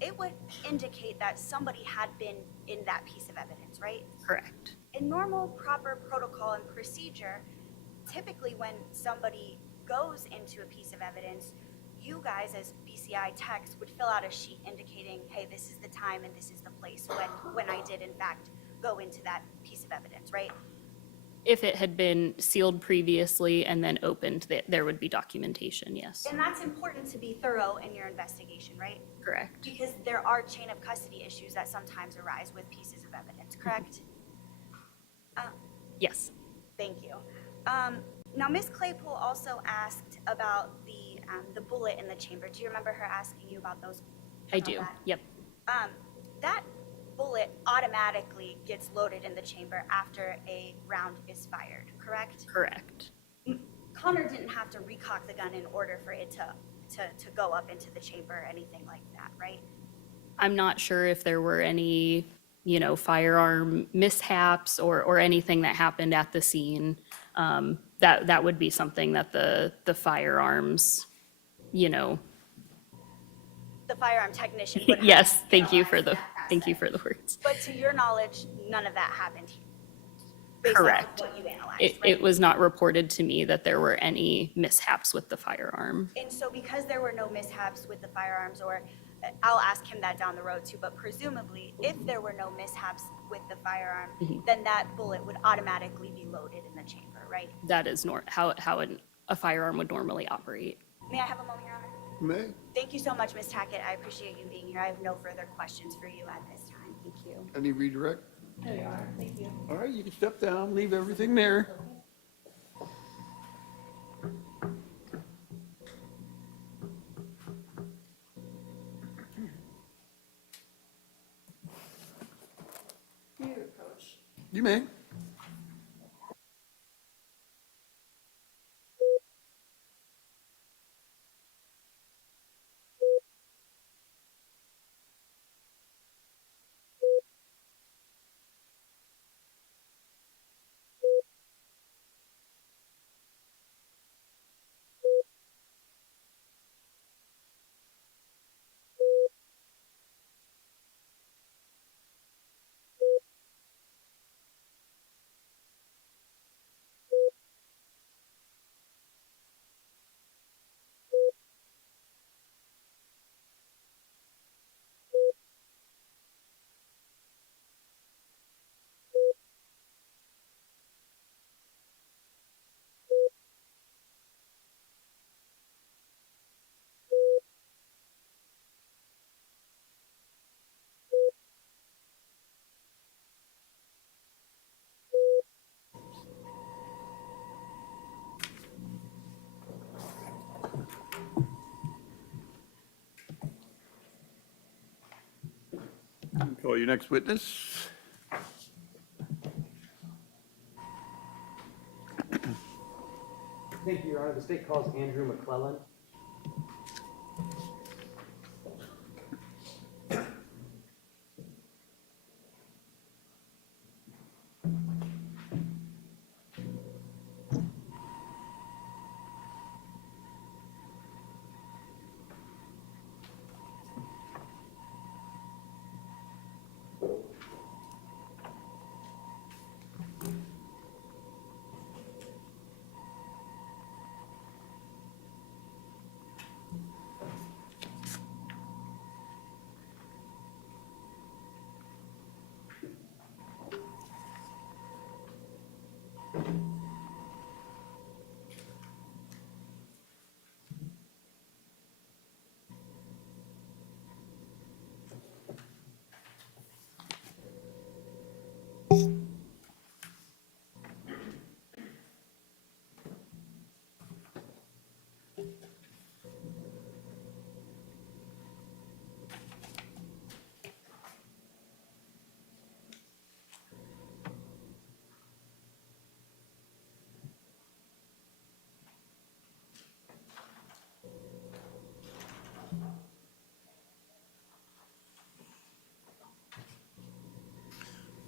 it would indicate that somebody had been in that piece of evidence, right? Correct. In normal, proper protocol and procedure, typically when somebody goes into a piece of evidence, you guys as BCI techs would fill out a sheet indicating, hey, this is the time and this is the place when I did in fact go into that piece of evidence, right? If it had been sealed previously and then opened, there would be documentation, yes. And that's important to be thorough in your investigation, right? Correct. Because there are chain of custody issues that sometimes arise with pieces of evidence, correct? Yes. Thank you. Now, Ms. Claypool also asked about the bullet in the chamber. Do you remember her asking you about those? I about do. that? Yep. That bullet automatically gets loaded in the chamber after a round is fired, correct? Correct. Connor didn't have to recock the gun in order for it to go up into the chamber or anything like that, right? I'm not sure if there were any, firearm mishaps or anything that happened at the scene. That would be something that the firearms, The firearm technician would have yes, thank you analyzed for the, that thank you aspect. for the words. But to your knowledge, none of that happened here? Based Correct. off of what you analyzed, It right? was not reported to me that there were any mishaps with the firearm. And so because there were no mishaps with the firearms, or I'll ask him that down the road too, but presumably, if there were no mishaps with the firearm, then that bullet would automatically be loaded in the chamber, right? That is how a firearm would normally operate. May I have a moment, Your Honor? May? Thank you so much, Ms. Tackett. I appreciate you being here. I have no further questions for you at this time. Thank you. Any redirect? There you are, thank you. All right, you can step down, leave everything there. Here, Coach. You may. Call your next witness. Thank you, Your Honor. The state calls Andrew McClellan.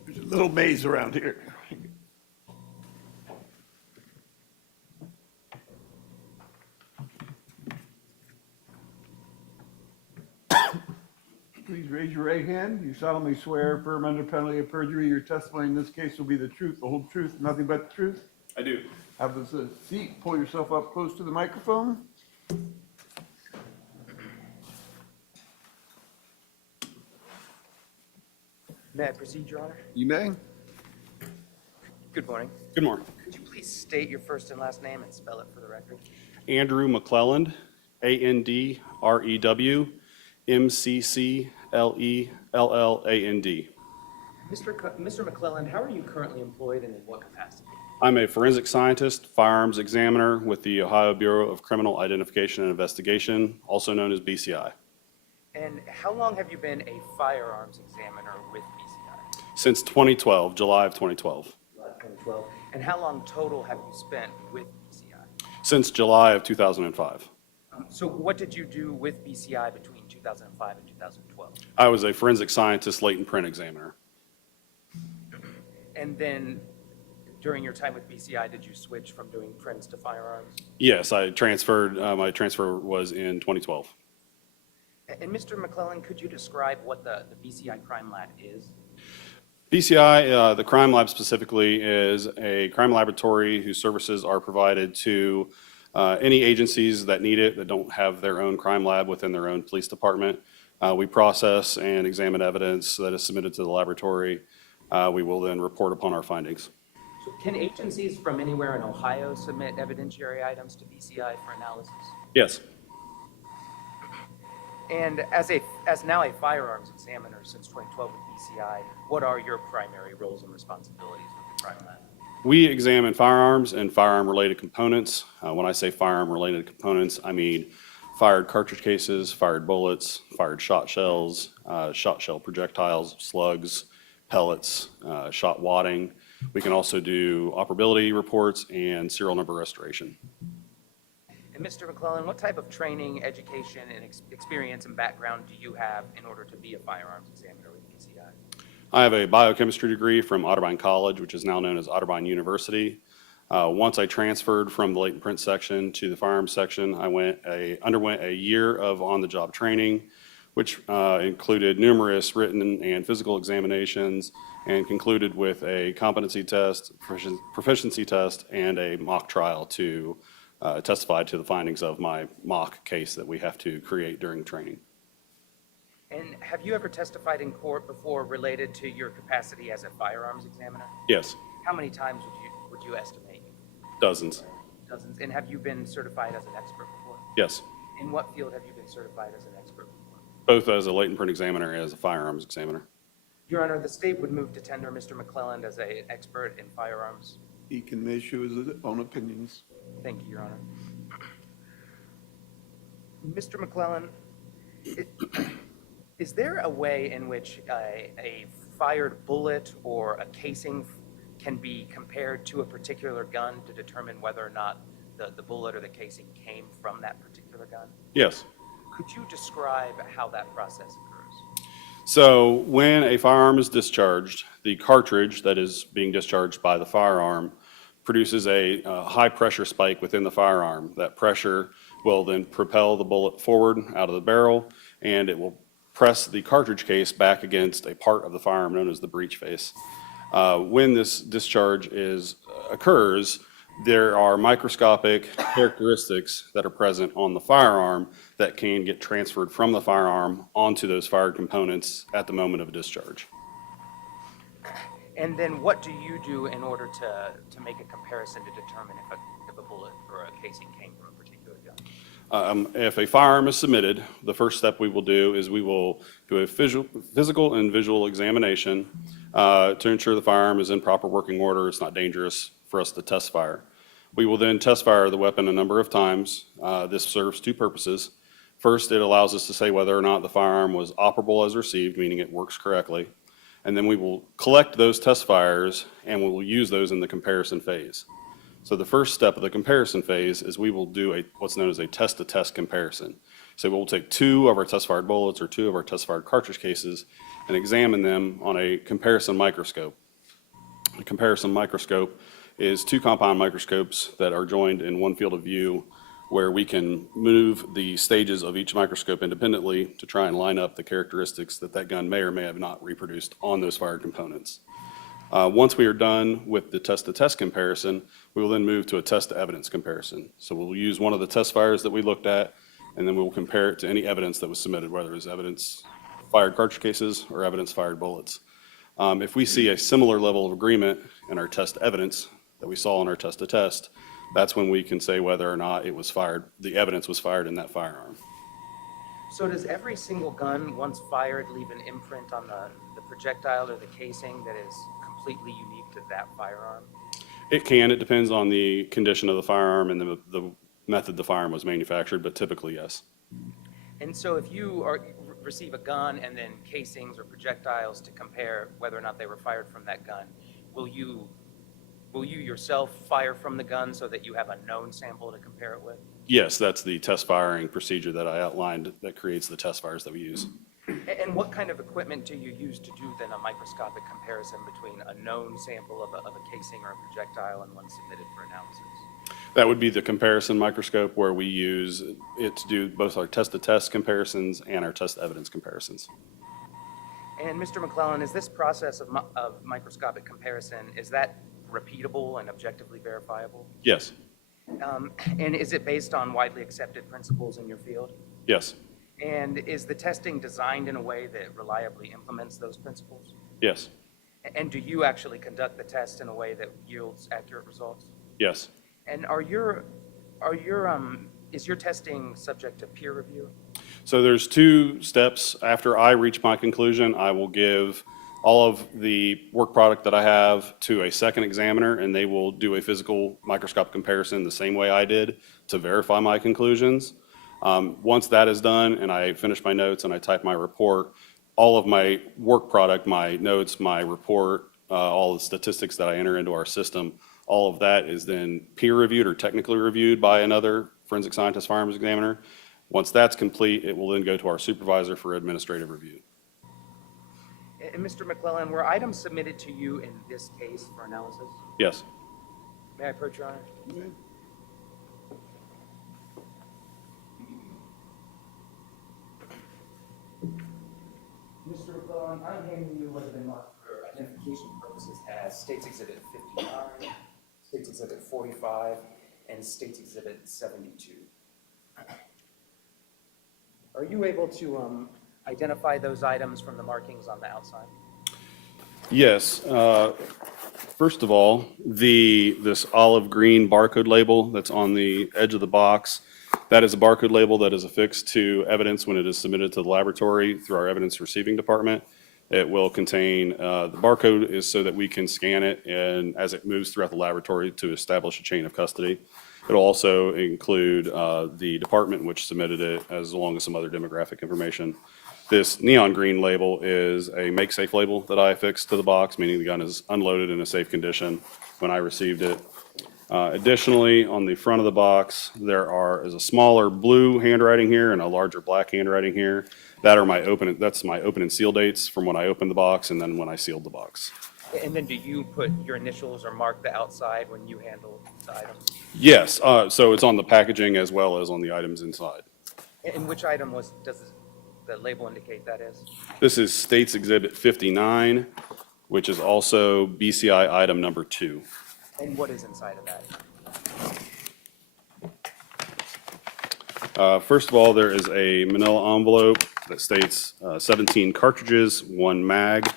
There's a little maze around here. Please raise your right hand. You solemnly swear, affirm under penalty of perjury, your testimony in this case will be the truth, the whole truth, and nothing but the truth? I do. Have a seat, pull yourself up close to the microphone. May I proceed, Your Honor? You may. Good morning. Good morning. Could you please state your first and last name and spell it for the record? Andrew McClelland, AndrewMcclelland. Mr. McClellan, how are you currently employed and in what capacity? I'm a forensic scientist, firearms examiner with the Ohio Bureau of Criminal Identification and Investigation, also known as BCI. And how long have you been a firearms examiner with BCI? Since 2012, July of 2012. July 2012. And how long total have you spent with BCI? Since July of 2005. So what did you do with BCI between 2005 and 2012? I was a forensic scientist, latent print examiner. And then during your time with BCI, did you switch from doing prints to firearms? Yes, I transferred, my transfer was in 2012. And Mr. McClellan, could you describe what the BCI Crime Lab is? BCI, the crime lab specifically, is a crime laboratory whose services are provided to any agencies that need it, that don't have their own crime lab within their own police department. We process and examine evidence that is submitted to the laboratory. We will then report upon our findings. So can agencies from anywhere in Ohio submit evidentiary items to BCI for analysis? Yes. And as now a firearms examiner since 2012 with BCI, what are your primary roles and responsibilities with the crime lab? We examine firearms and firearm-related components. When I say firearm-related components, I mean fired cartridge cases, fired bullets, fired shot shells, shot shell projectiles, slugs, pellets, shot wadding. We can also do operability reports and serial number restoration. And Mr. McClellan, what type of training, education, and experience and background do you have in order to be a firearms examiner with BCI? I have a biochemistry degree from Otterbein College, which is now known as Otterbein University. Once I transferred from the latent print section to the firearms section, I underwent a year of on-the-job training, which included numerous written and physical examinations, and concluded with a competency test, proficiency test, and a mock trial to testify to the findings of my mock case that we have to create during training. And have you ever testified in court before related to your capacity as a firearms examiner? Yes, How many times would you estimate? dozens. Dozens. And have you been certified as an expert before? Yes, In what field have you been certified as an expert before? both as a latent print examiner and as a firearms examiner. Your Honor, the state would move to tender Mr. McClelland as an expert in firearms. He can issue his own opinions. Thank you, Your Honor. Mr. McClellan, Is there a way in which a fired bullet or a casing can be compared to a particular gun to determine whether or not the bullet or the casing came from that particular gun? Yes. Could you describe how that process occurs? So when a firearm is discharged, the cartridge that is being discharged by the firearm produces a high-pressure spike within the firearm. That pressure will then propel the bullet forward out of the barrel, and it will press the cartridge case back against a part of the firearm known as the breech face. When this discharge occurs, there are microscopic characteristics that are present on the firearm that can get transferred from the firearm onto those fired components at the moment of discharge. And then what do you do in order to make a comparison to determine if a bullet or a casing came from a particular gun? If a firearm is submitted, the first step we will do is we will do a physical and visual examination to ensure the firearm is in proper working order, it's not dangerous for us to test fire. We will then test fire the weapon a number of times. This serves two purposes. First, it allows us to say whether or not the firearm was operable as received, meaning it works correctly. And then we will collect those test fires and we will use those in the comparison phase. So the first step of the comparison phase is we will do what's known as a test-to-test comparison. So we'll take two of our test-fired bullets or two of our test-fired cartridge cases and examine them on a comparison microscope. A comparison microscope is two compound microscopes that are joined in one field of view where we can move the stages of each microscope independently to try and line up the characteristics that gun may or may have not reproduced on those fired components. Once we are done with the test-to-test comparison, we will then move to a test-to-evidence comparison. So we'll use one of the test fires that we looked at, and then we will compare it to any evidence that was submitted, whether it was evidence fired cartridge cases or evidence fired bullets. If we see a similar level of agreement in our test evidence that we saw in our test-to-test, that's when we can say whether or not it was fired, the evidence was fired in that firearm. So does every single gun, once fired, leave an imprint on the projectile or the casing that is completely unique to that firearm? It can. It depends on the condition of the firearm and the method the firearm was manufactured, but typically, yes. And so if you receive a gun and then casings or projectiles to compare whether or not they were fired from that gun, will you yourself fire from the gun so that you have a known sample to compare it with? Yes, that's the test firing procedure that I outlined that creates the test fires that we use. And what kind of equipment do you use to do then a microscopic comparison between a known sample of a casing or a projectile and one submitted for analysis? That would be the comparison microscope where we use it to do both our test-to-test comparisons and our test evidence comparisons. And Mr. McClellan, is this process of microscopic comparison, is that repeatable and objectively verifiable? Yes. And is it based on widely accepted principles in your field? Yes. And is the testing designed in a way that reliably implements those principles? Yes. And do you actually conduct the test in a way that yields accurate results? Yes. And is your testing subject to peer review? So there's two steps. After I reach my conclusion, I will give all of the work product that I have to a second examiner, and they will do a physical microscopic comparison the same way I did to verify my conclusions. Once that is done and I finish my notes and I type my report, all of my work product, my notes, my report, all the statistics that I enter into our system, all of that is then peer reviewed or technically reviewed by another forensic scientist firearms examiner. Once that's complete, it will then go to our supervisor for administrative review. And Mr. McClellan, were items submitted to you in this case for analysis? Yes. May I approach, Your Honor? Mr. McClellan, I'm handing you what has been marked for identification purposes as States Exhibit 59, States Exhibit 45, and States Exhibit 72. Are you able to identify those items from the markings on the outside? Yes. First of all, this olive green barcode label that's on the edge of the box, that is a barcode label that is affixed to evidence when it is submitted to the laboratory through our evidence receiving department. It will contain, the barcode is so that we can scan it and as it moves throughout the laboratory to establish a chain of custody. It'll also include the department which submitted it as long as some other demographic information. This neon green label is a make safe label that I affixed to the box, meaning the gun is unloaded in a safe condition when I received it. Additionally, on the front of the box, is a smaller blue handwriting here and a larger black handwriting here. That's my open and seal dates from when I opened the box and then when I sealed the box. And then do you put your initials or mark the outside when you handle the items? Yes, so it's on the packaging as well as on the items inside. And which item does the label indicate that is? This is State's Exhibit 59, which is also BCI item number 2. And what is inside of that? First of all, there is a manila envelope that states 17 cartridges, 1 mag.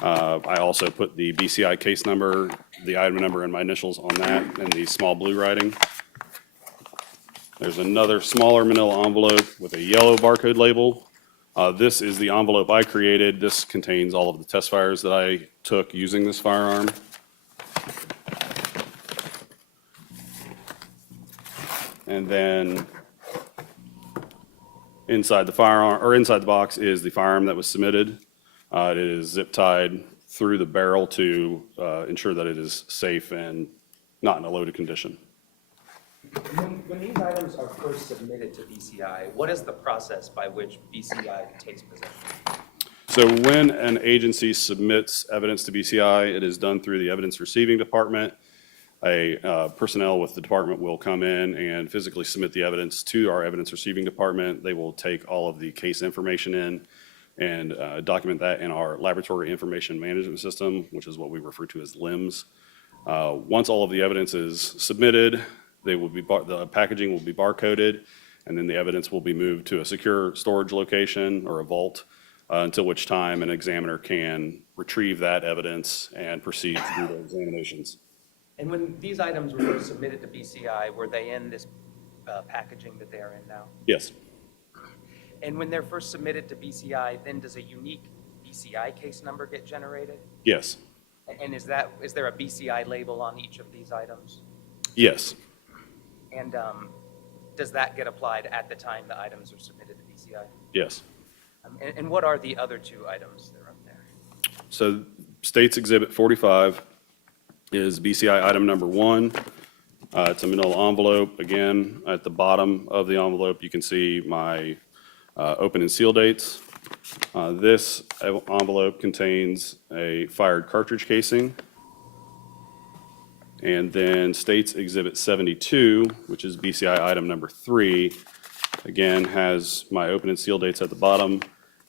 I also put the BCI case number, the item number, and my initials on that in the small blue writing. There's another smaller manila envelope with a yellow barcode label. This is the envelope I created. This contains all of the test fires that I took using this firearm. And then inside the firearm, or inside the box, is the firearm that was submitted. It is zip tied through the barrel to ensure that it is safe and not in a loaded condition. When these items are first submitted to BCI, what is the process by which BCI takes possession? So when an agency submits evidence to BCI, it is done through the evidence receiving department. Personnel with the department will come in and physically submit the evidence to our evidence receiving department. They will take all of the case information in and document that in our laboratory information management system, which is what we refer to as LIMS. Once all of the evidence is submitted, the packaging will be barcoded, and then the evidence will be moved to a secure storage location or a vault, until which time an examiner can retrieve that evidence and proceed to do the examinations. And when these items were first submitted to BCI, were they in this packaging that they are in now? Yes. And when they're first submitted to BCI, then does a unique BCI case number get generated? Yes. And is there a BCI label on each of these items? Yes. And does that get applied at the time the items are submitted to BCI? Yes. And what are the other 2 items that are up there? So State's Exhibit 45 is BCI item number 1. It's a manila envelope. Again, at the bottom of the envelope, you can see my open and seal dates. This envelope contains a fired cartridge casing. And then State's Exhibit 72, which is BCI item number 3, again, has my open and seal dates at the bottom.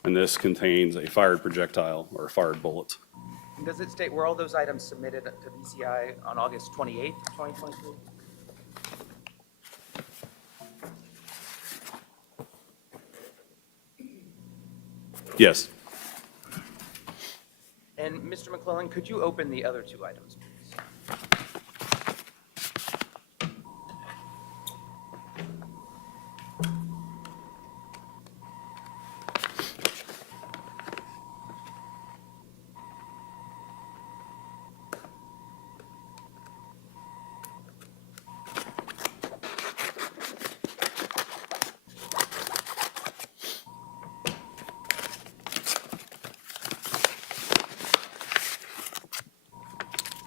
And this contains a fired projectile or a fired bullet. And does it state were all those items submitted to BCI on August 28th, 2023? Yes. And Mr. McClellan, could you open the other 2 items, please?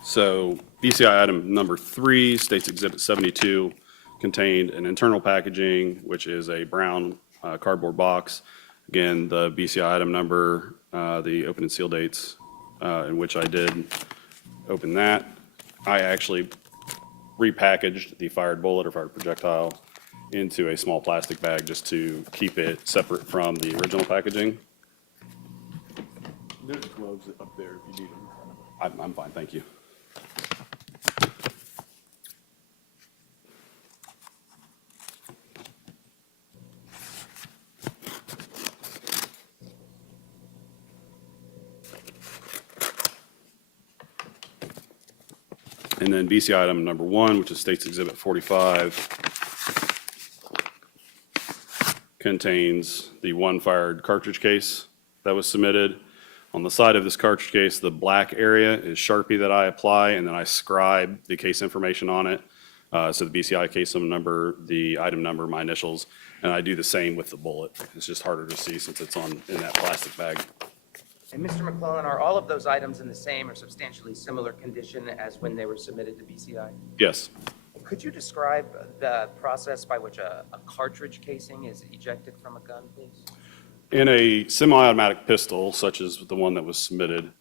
So BCI item number 3, State's Exhibit 72, contained an internal packaging, which is a brown cardboard box. Again, the BCI item number, the open and seal dates, in which I did open that. I actually repackaged the fired bullet or fired projectile into a small plastic bag just to keep it separate from the original packaging. There's gloves up there if you need them. I'm fine, thank you. And then BCI item number 1, which is State's Exhibit 45, contains the 1 fired cartridge case that was submitted. On the side of this cartridge case, the black area is Sharpie that I apply, and then I scribe the case information on it. So the BCI case number, the item number, my initials, and I do the same with the bullet. It's just harder to see since it's in that plastic bag. And Mr. McClellan, are all of those items in the same or substantially similar condition as when they were submitted to BCI? Yes. Could you describe the process by which a cartridge casing is ejected from a gun, please? In a semi-automatic pistol, such as the one that was submitted,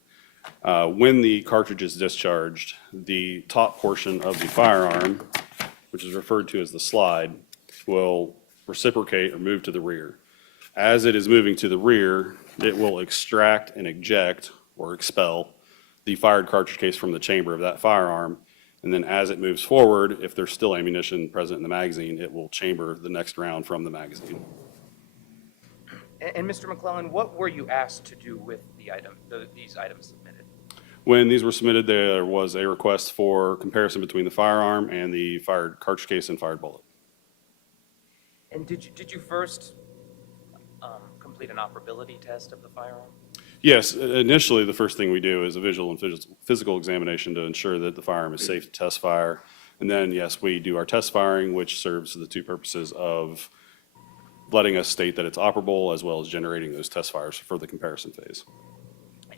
when the cartridge is discharged, the top portion of the firearm, which is referred to as the slide, will reciprocate or move to the rear. As it is moving to the rear, it will extract and eject or expel the fired cartridge case from the chamber of that firearm. And then as it moves forward, if there's still ammunition present in the magazine, it will chamber the next round from the magazine. And Mr. McClellan, what were you asked to do with these items submitted? When these were submitted, there was a request for comparison between the firearm and the fired cartridge case and fired bullet. And did you first complete an operability test of the firearm? Yes, initially, the first thing we do is a visual and physical examination to ensure that the firearm is safe to test fire. And then, yes, we do our test firing, which serves the two purposes of letting us state that it's operable as well as generating those test fires for the comparison phase.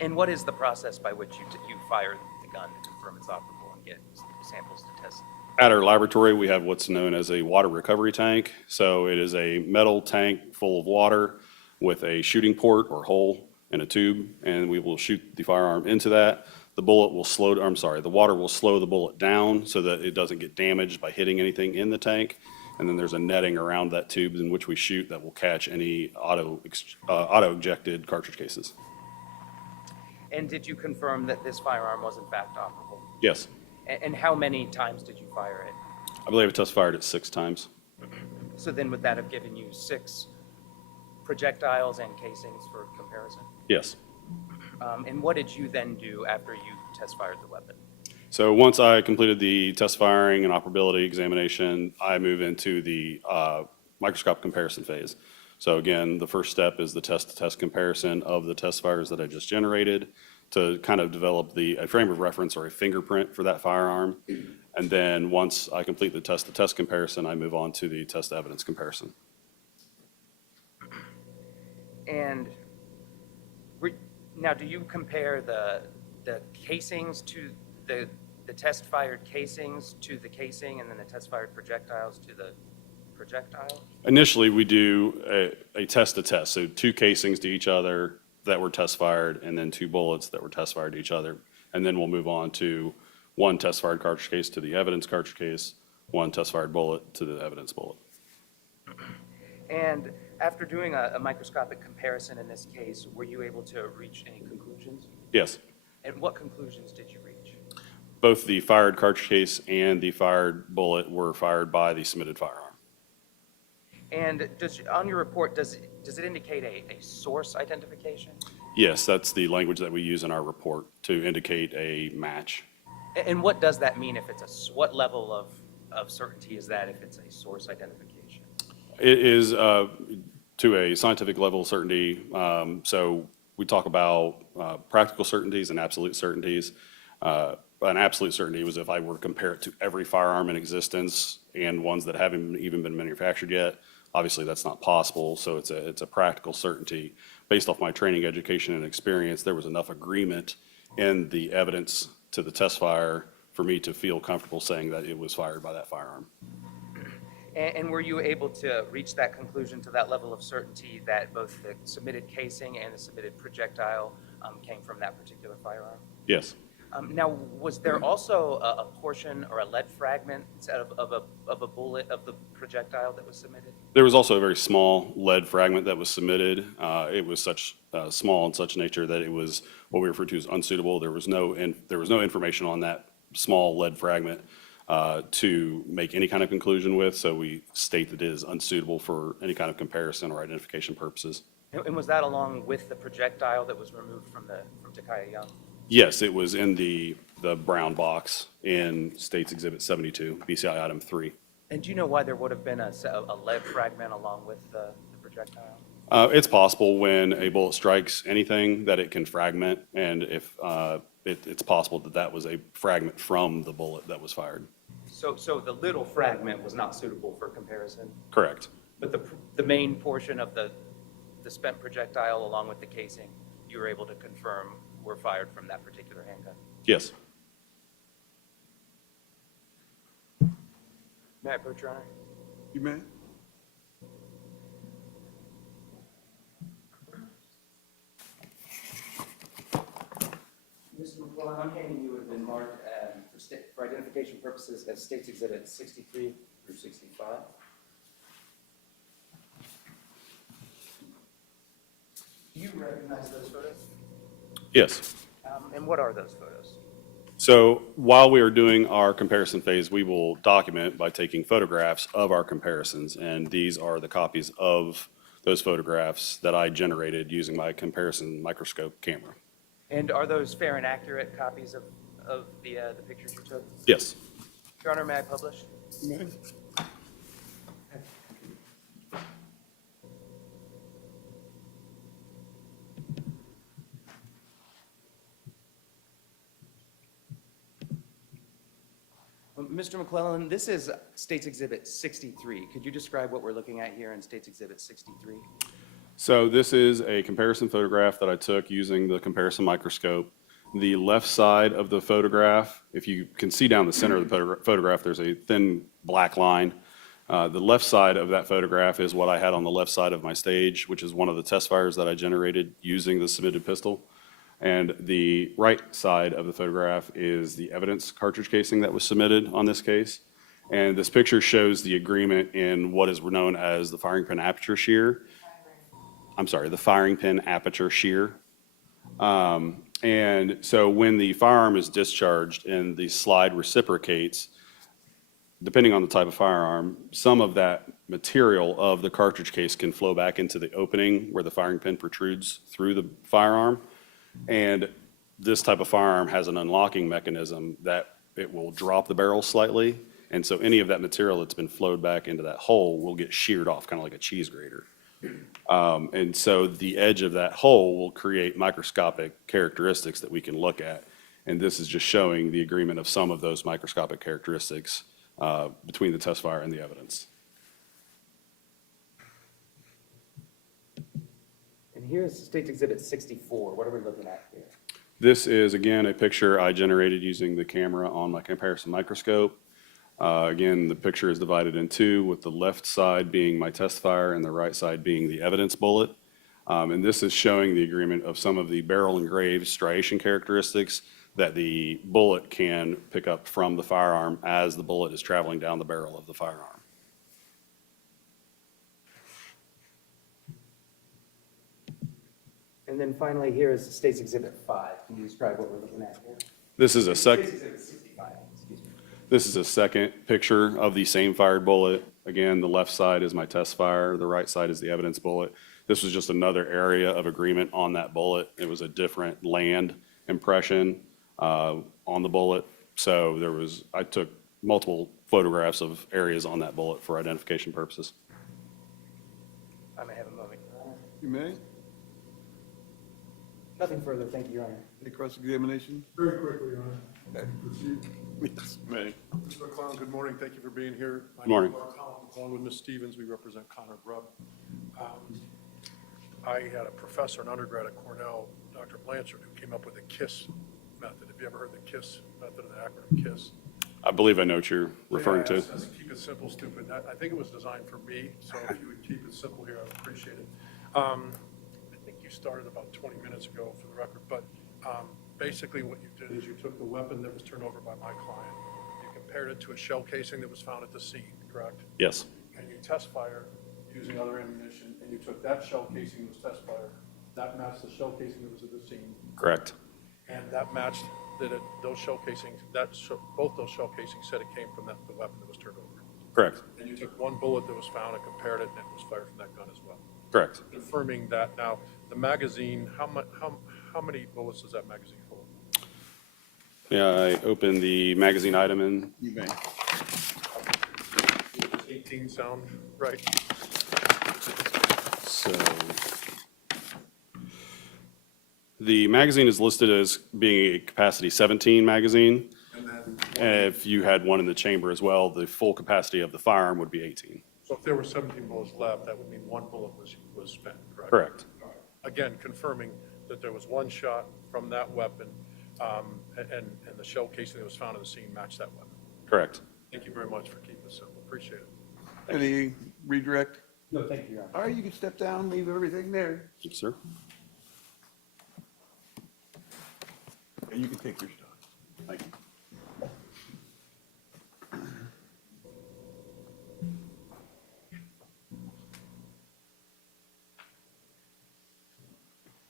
And what is the process by which you fire the gun to confirm it's operable and get samples to test? At our laboratory, we have what's known as a water recovery tank. So it is a metal tank full of water with a shooting port or hole and a tube, and we will shoot the firearm into that. The water will slow the bullet down so that it doesn't get damaged by hitting anything in the tank. And then there's a netting around that tube in which we shoot that will catch any auto-ejected cartridge cases. And did you confirm that this firearm was in fact operable? Yes, And how many times did you fire it? I believe it test fired it 6 times. So then would that have given you 6 projectiles and casings for comparison? Yes. And what did you then do after you test fired the weapon? So once I completed the test firing and operability examination, I move into the microscope comparison phase. So again, the first step is the test-to-test comparison of the test fires that I just generated to kind of develop a frame of reference or a fingerprint for that firearm. And then once I complete the test-to-test comparison, I move on to the test evidence comparison. And now, do you compare the casings to the test-fired casings to the casing and then the test-fired projectiles to the projectile? Initially, we do a test-to-test, so 2 casings to each other that were test-fired, and then 2 bullets that were test-fired to each other. And then we'll move on to 1 test-fired cartridge case to the evidence cartridge case, 1 test-fired bullet to the evidence bullet. And after doing a microscopic comparison in this case, were you able to reach any conclusions? Yes. And what conclusions did you reach? Both the fired cartridge case and the fired bullet were fired by the submitted firearm. And on your report, does it indicate a source identification? Yes, that's the language that we use in our report to indicate a match. And what does that mean if what level of certainty is that if it's a source identification? It is to a scientific level of certainty. So we talk about practical certainties and absolute certainties. An absolute certainty was if I were to compare it to every firearm in existence and ones that haven't even been manufactured yet. Obviously, that's not possible, so it's a practical certainty. Based off my training, education, and experience, there was enough agreement in the evidence to the test fire for me to feel comfortable saying that it was fired by that firearm. And were you able to reach that conclusion to that level of certainty that both the submitted casing and the submitted projectile came from that particular firearm? Yes. Now, was there also a portion or a lead fragment of a bullet of the projectile that was submitted? There was also a very small lead fragment that was submitted. It was such small in such nature that it was what we refer to as unsuitable. There was no information on that small lead fragment to make any kind of conclusion with, so we state that it is unsuitable for any kind of comparison or identification purposes. And was that along with the projectile that was removed from Takaya Young? Yes, it was in the brown box in States Exhibit 72, BCI Item 3. And do you know why there would have been a lead fragment along with the projectile? It's possible when a bullet strikes anything that it can fragment, and if it's possible that was a fragment from the bullet that was fired. So the little fragment was not suitable for comparison, Correct. but the main portion of the spent projectile along with the casing, you were able to confirm were fired from that particular handgun? Yes. May I approach, Your Honor? You may. Mr. McClellan, I'm handing you have been marked for identification purposes as State's Exhibit 63 through 65. Do you recognize those photos? Yes. And what are those photos? So while we are doing our comparison phase, we will document by taking photographs of our comparisons. And these are the copies of those photographs that I generated using my comparison microscope camera. And are those fair and accurate copies of the pictures you took? Yes. Your Honor, may I publish? You may. Mr. McClellan, this is State's Exhibit 63. Could you describe what we're looking at here in State's Exhibit 63? So this is a comparison photograph that I took using the comparison microscope. The left side of the photograph, if you can see down the center of the photograph, there's a thin black line. The left side of that photograph is what I had on the left side of my stage, which is one of the test fires that I generated using the submitted pistol. And the right side of the photograph is the evidence cartridge casing that was submitted on this case. And this picture shows the agreement in what is known as the firing pin aperture shear. I'm sorry, the firing pin aperture shear. And so when the firearm is discharged and the slide reciprocates, depending on the type of firearm, some of that material of the cartridge case can flow back into the opening where the firing pin protrudes through the firearm. And this type of firearm has an unlocking mechanism that it will drop the barrel slightly. And so any of that material that's been flowed back into that hole will get sheared off, kind of like a cheese grater. And so the edge of that hole will create microscopic characteristics that we can look at. And this is just showing the agreement of some of those microscopic characteristics between the test fire and the evidence. And here's State's Exhibit 64. What are we looking at here? This is, again, a picture I generated using the camera on my comparison microscope. Again, the picture is divided in two, with the left side being my test fire and the right side being the evidence bullet. And this is showing the agreement of some of the barrel engraved striation characteristics that the bullet can pick up from the firearm as the bullet is traveling down the barrel of the firearm. And then finally, here is State's Exhibit 5. Can you describe what we're looking at here? This is a State's Exhibit 65, excuse me. This is a second picture of the same fired bullet. Again, the left side is my test fire, the right side is the evidence bullet. This was just another area of agreement on that bullet. It was a different land impression on the bullet. So I took multiple photographs of areas on that bullet for identification purposes. I may have a moment. You may. Nothing further. Thank you, Your Honor. Any cross-examination? Very quickly, Your Honor. Proceed. Yes, may. Mr. McClellan, good morning. Thank you for being here. Morning. My name is Mark Collins, along with Ms. Stevens. We represent Connor Grubb. I had a professor, an undergrad at Cornell, Dr. Blanchard, who came up with the KISS method. Have you ever heard the KISS method, of the acronym KISS? I believe I know what you're referring Yeah, to. it says keep it simple, stupid. I think it was designed for me, so if you would keep it simple here, I would appreciate it. I think you started about 20 minutes ago for the record, but basically what you did is you took the weapon that was turned over by my client, you compared it to a shell casing that was found at the scene, correct? Yes, And you test fired using other ammunition, and you took that shell casing that was test fired, that matched the shell casing that was at the scene, correct. and that matched those shell casings, both those shell casings said it came from the weapon that was turned over. Correct. And you took one bullet that was found and compared it, and it was fired from that gun as well. Correct. Confirming that now, the magazine, how many bullets does that magazine hold? Yeah, I opened the magazine item in. You may. 18 sound right? So the magazine is listed as being a capacity 17 magazine. And then If you had one in the chamber as well, the full capacity of the firearm would be 18. So if there were 17 bullets left, that would mean one bullet was spent, correct? Correct. Again, confirming that there was one shot from that weapon, and the shell casing that was found at the scene matched that weapon. Correct. Thank you very much for keeping it simple. Appreciate it. Any redirect? No, thank you, Your Honor. All right, you can step down, leave everything there. Yes, sir. And you can take your stuff. Thank you.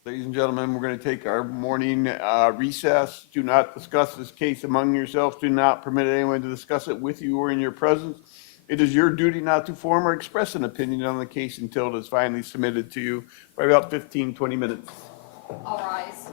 Ladies and gentlemen, we're going to take our morning recess. Do not discuss this case among yourselves. Do not permit anyone to discuss it with you or in your presence. It is your duty not to form or express an opinion on the case until it is finally submitted to you by about 15, 20 minutes. All rise.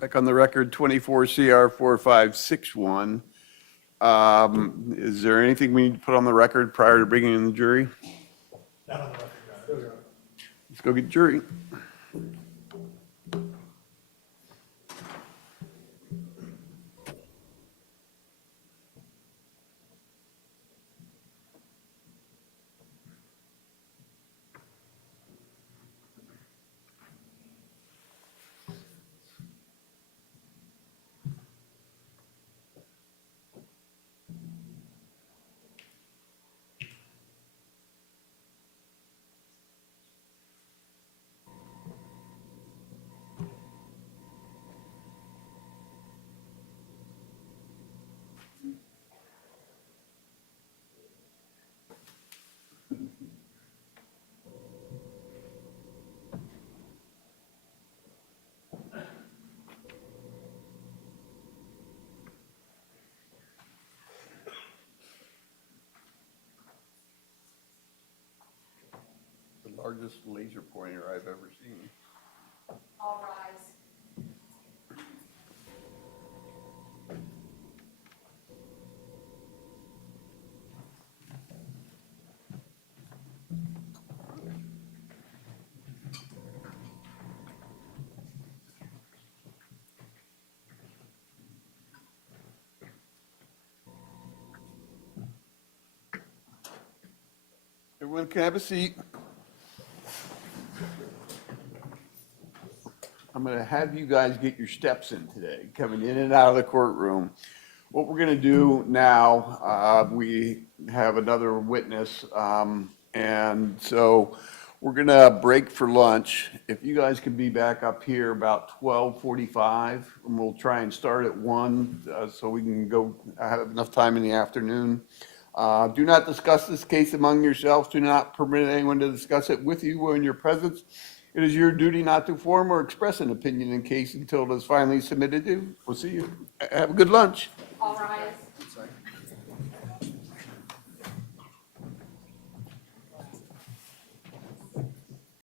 Back on the record, 24 CR 4561. Is there anything we need to put on the record prior to bringing in the jury? Not on the record, Your Honor. Let's go get jury. The largest laser pointer I've ever seen. All rise. Everyone can have a seat. I'm going to have you guys get your steps in today, coming in and out of the courtroom. What we're going to do now, we have another witness, and so we're going to break for lunch. If you guys can be back up here about 12:45, and we'll try and start at 1, so we can go have enough time in the afternoon. Do not discuss this case among yourselves. Do not permit anyone to discuss it with you or in your presence. It is your duty not to form or express an opinion in case until it is finally submitted to. We'll see you. Have a good lunch. All rise.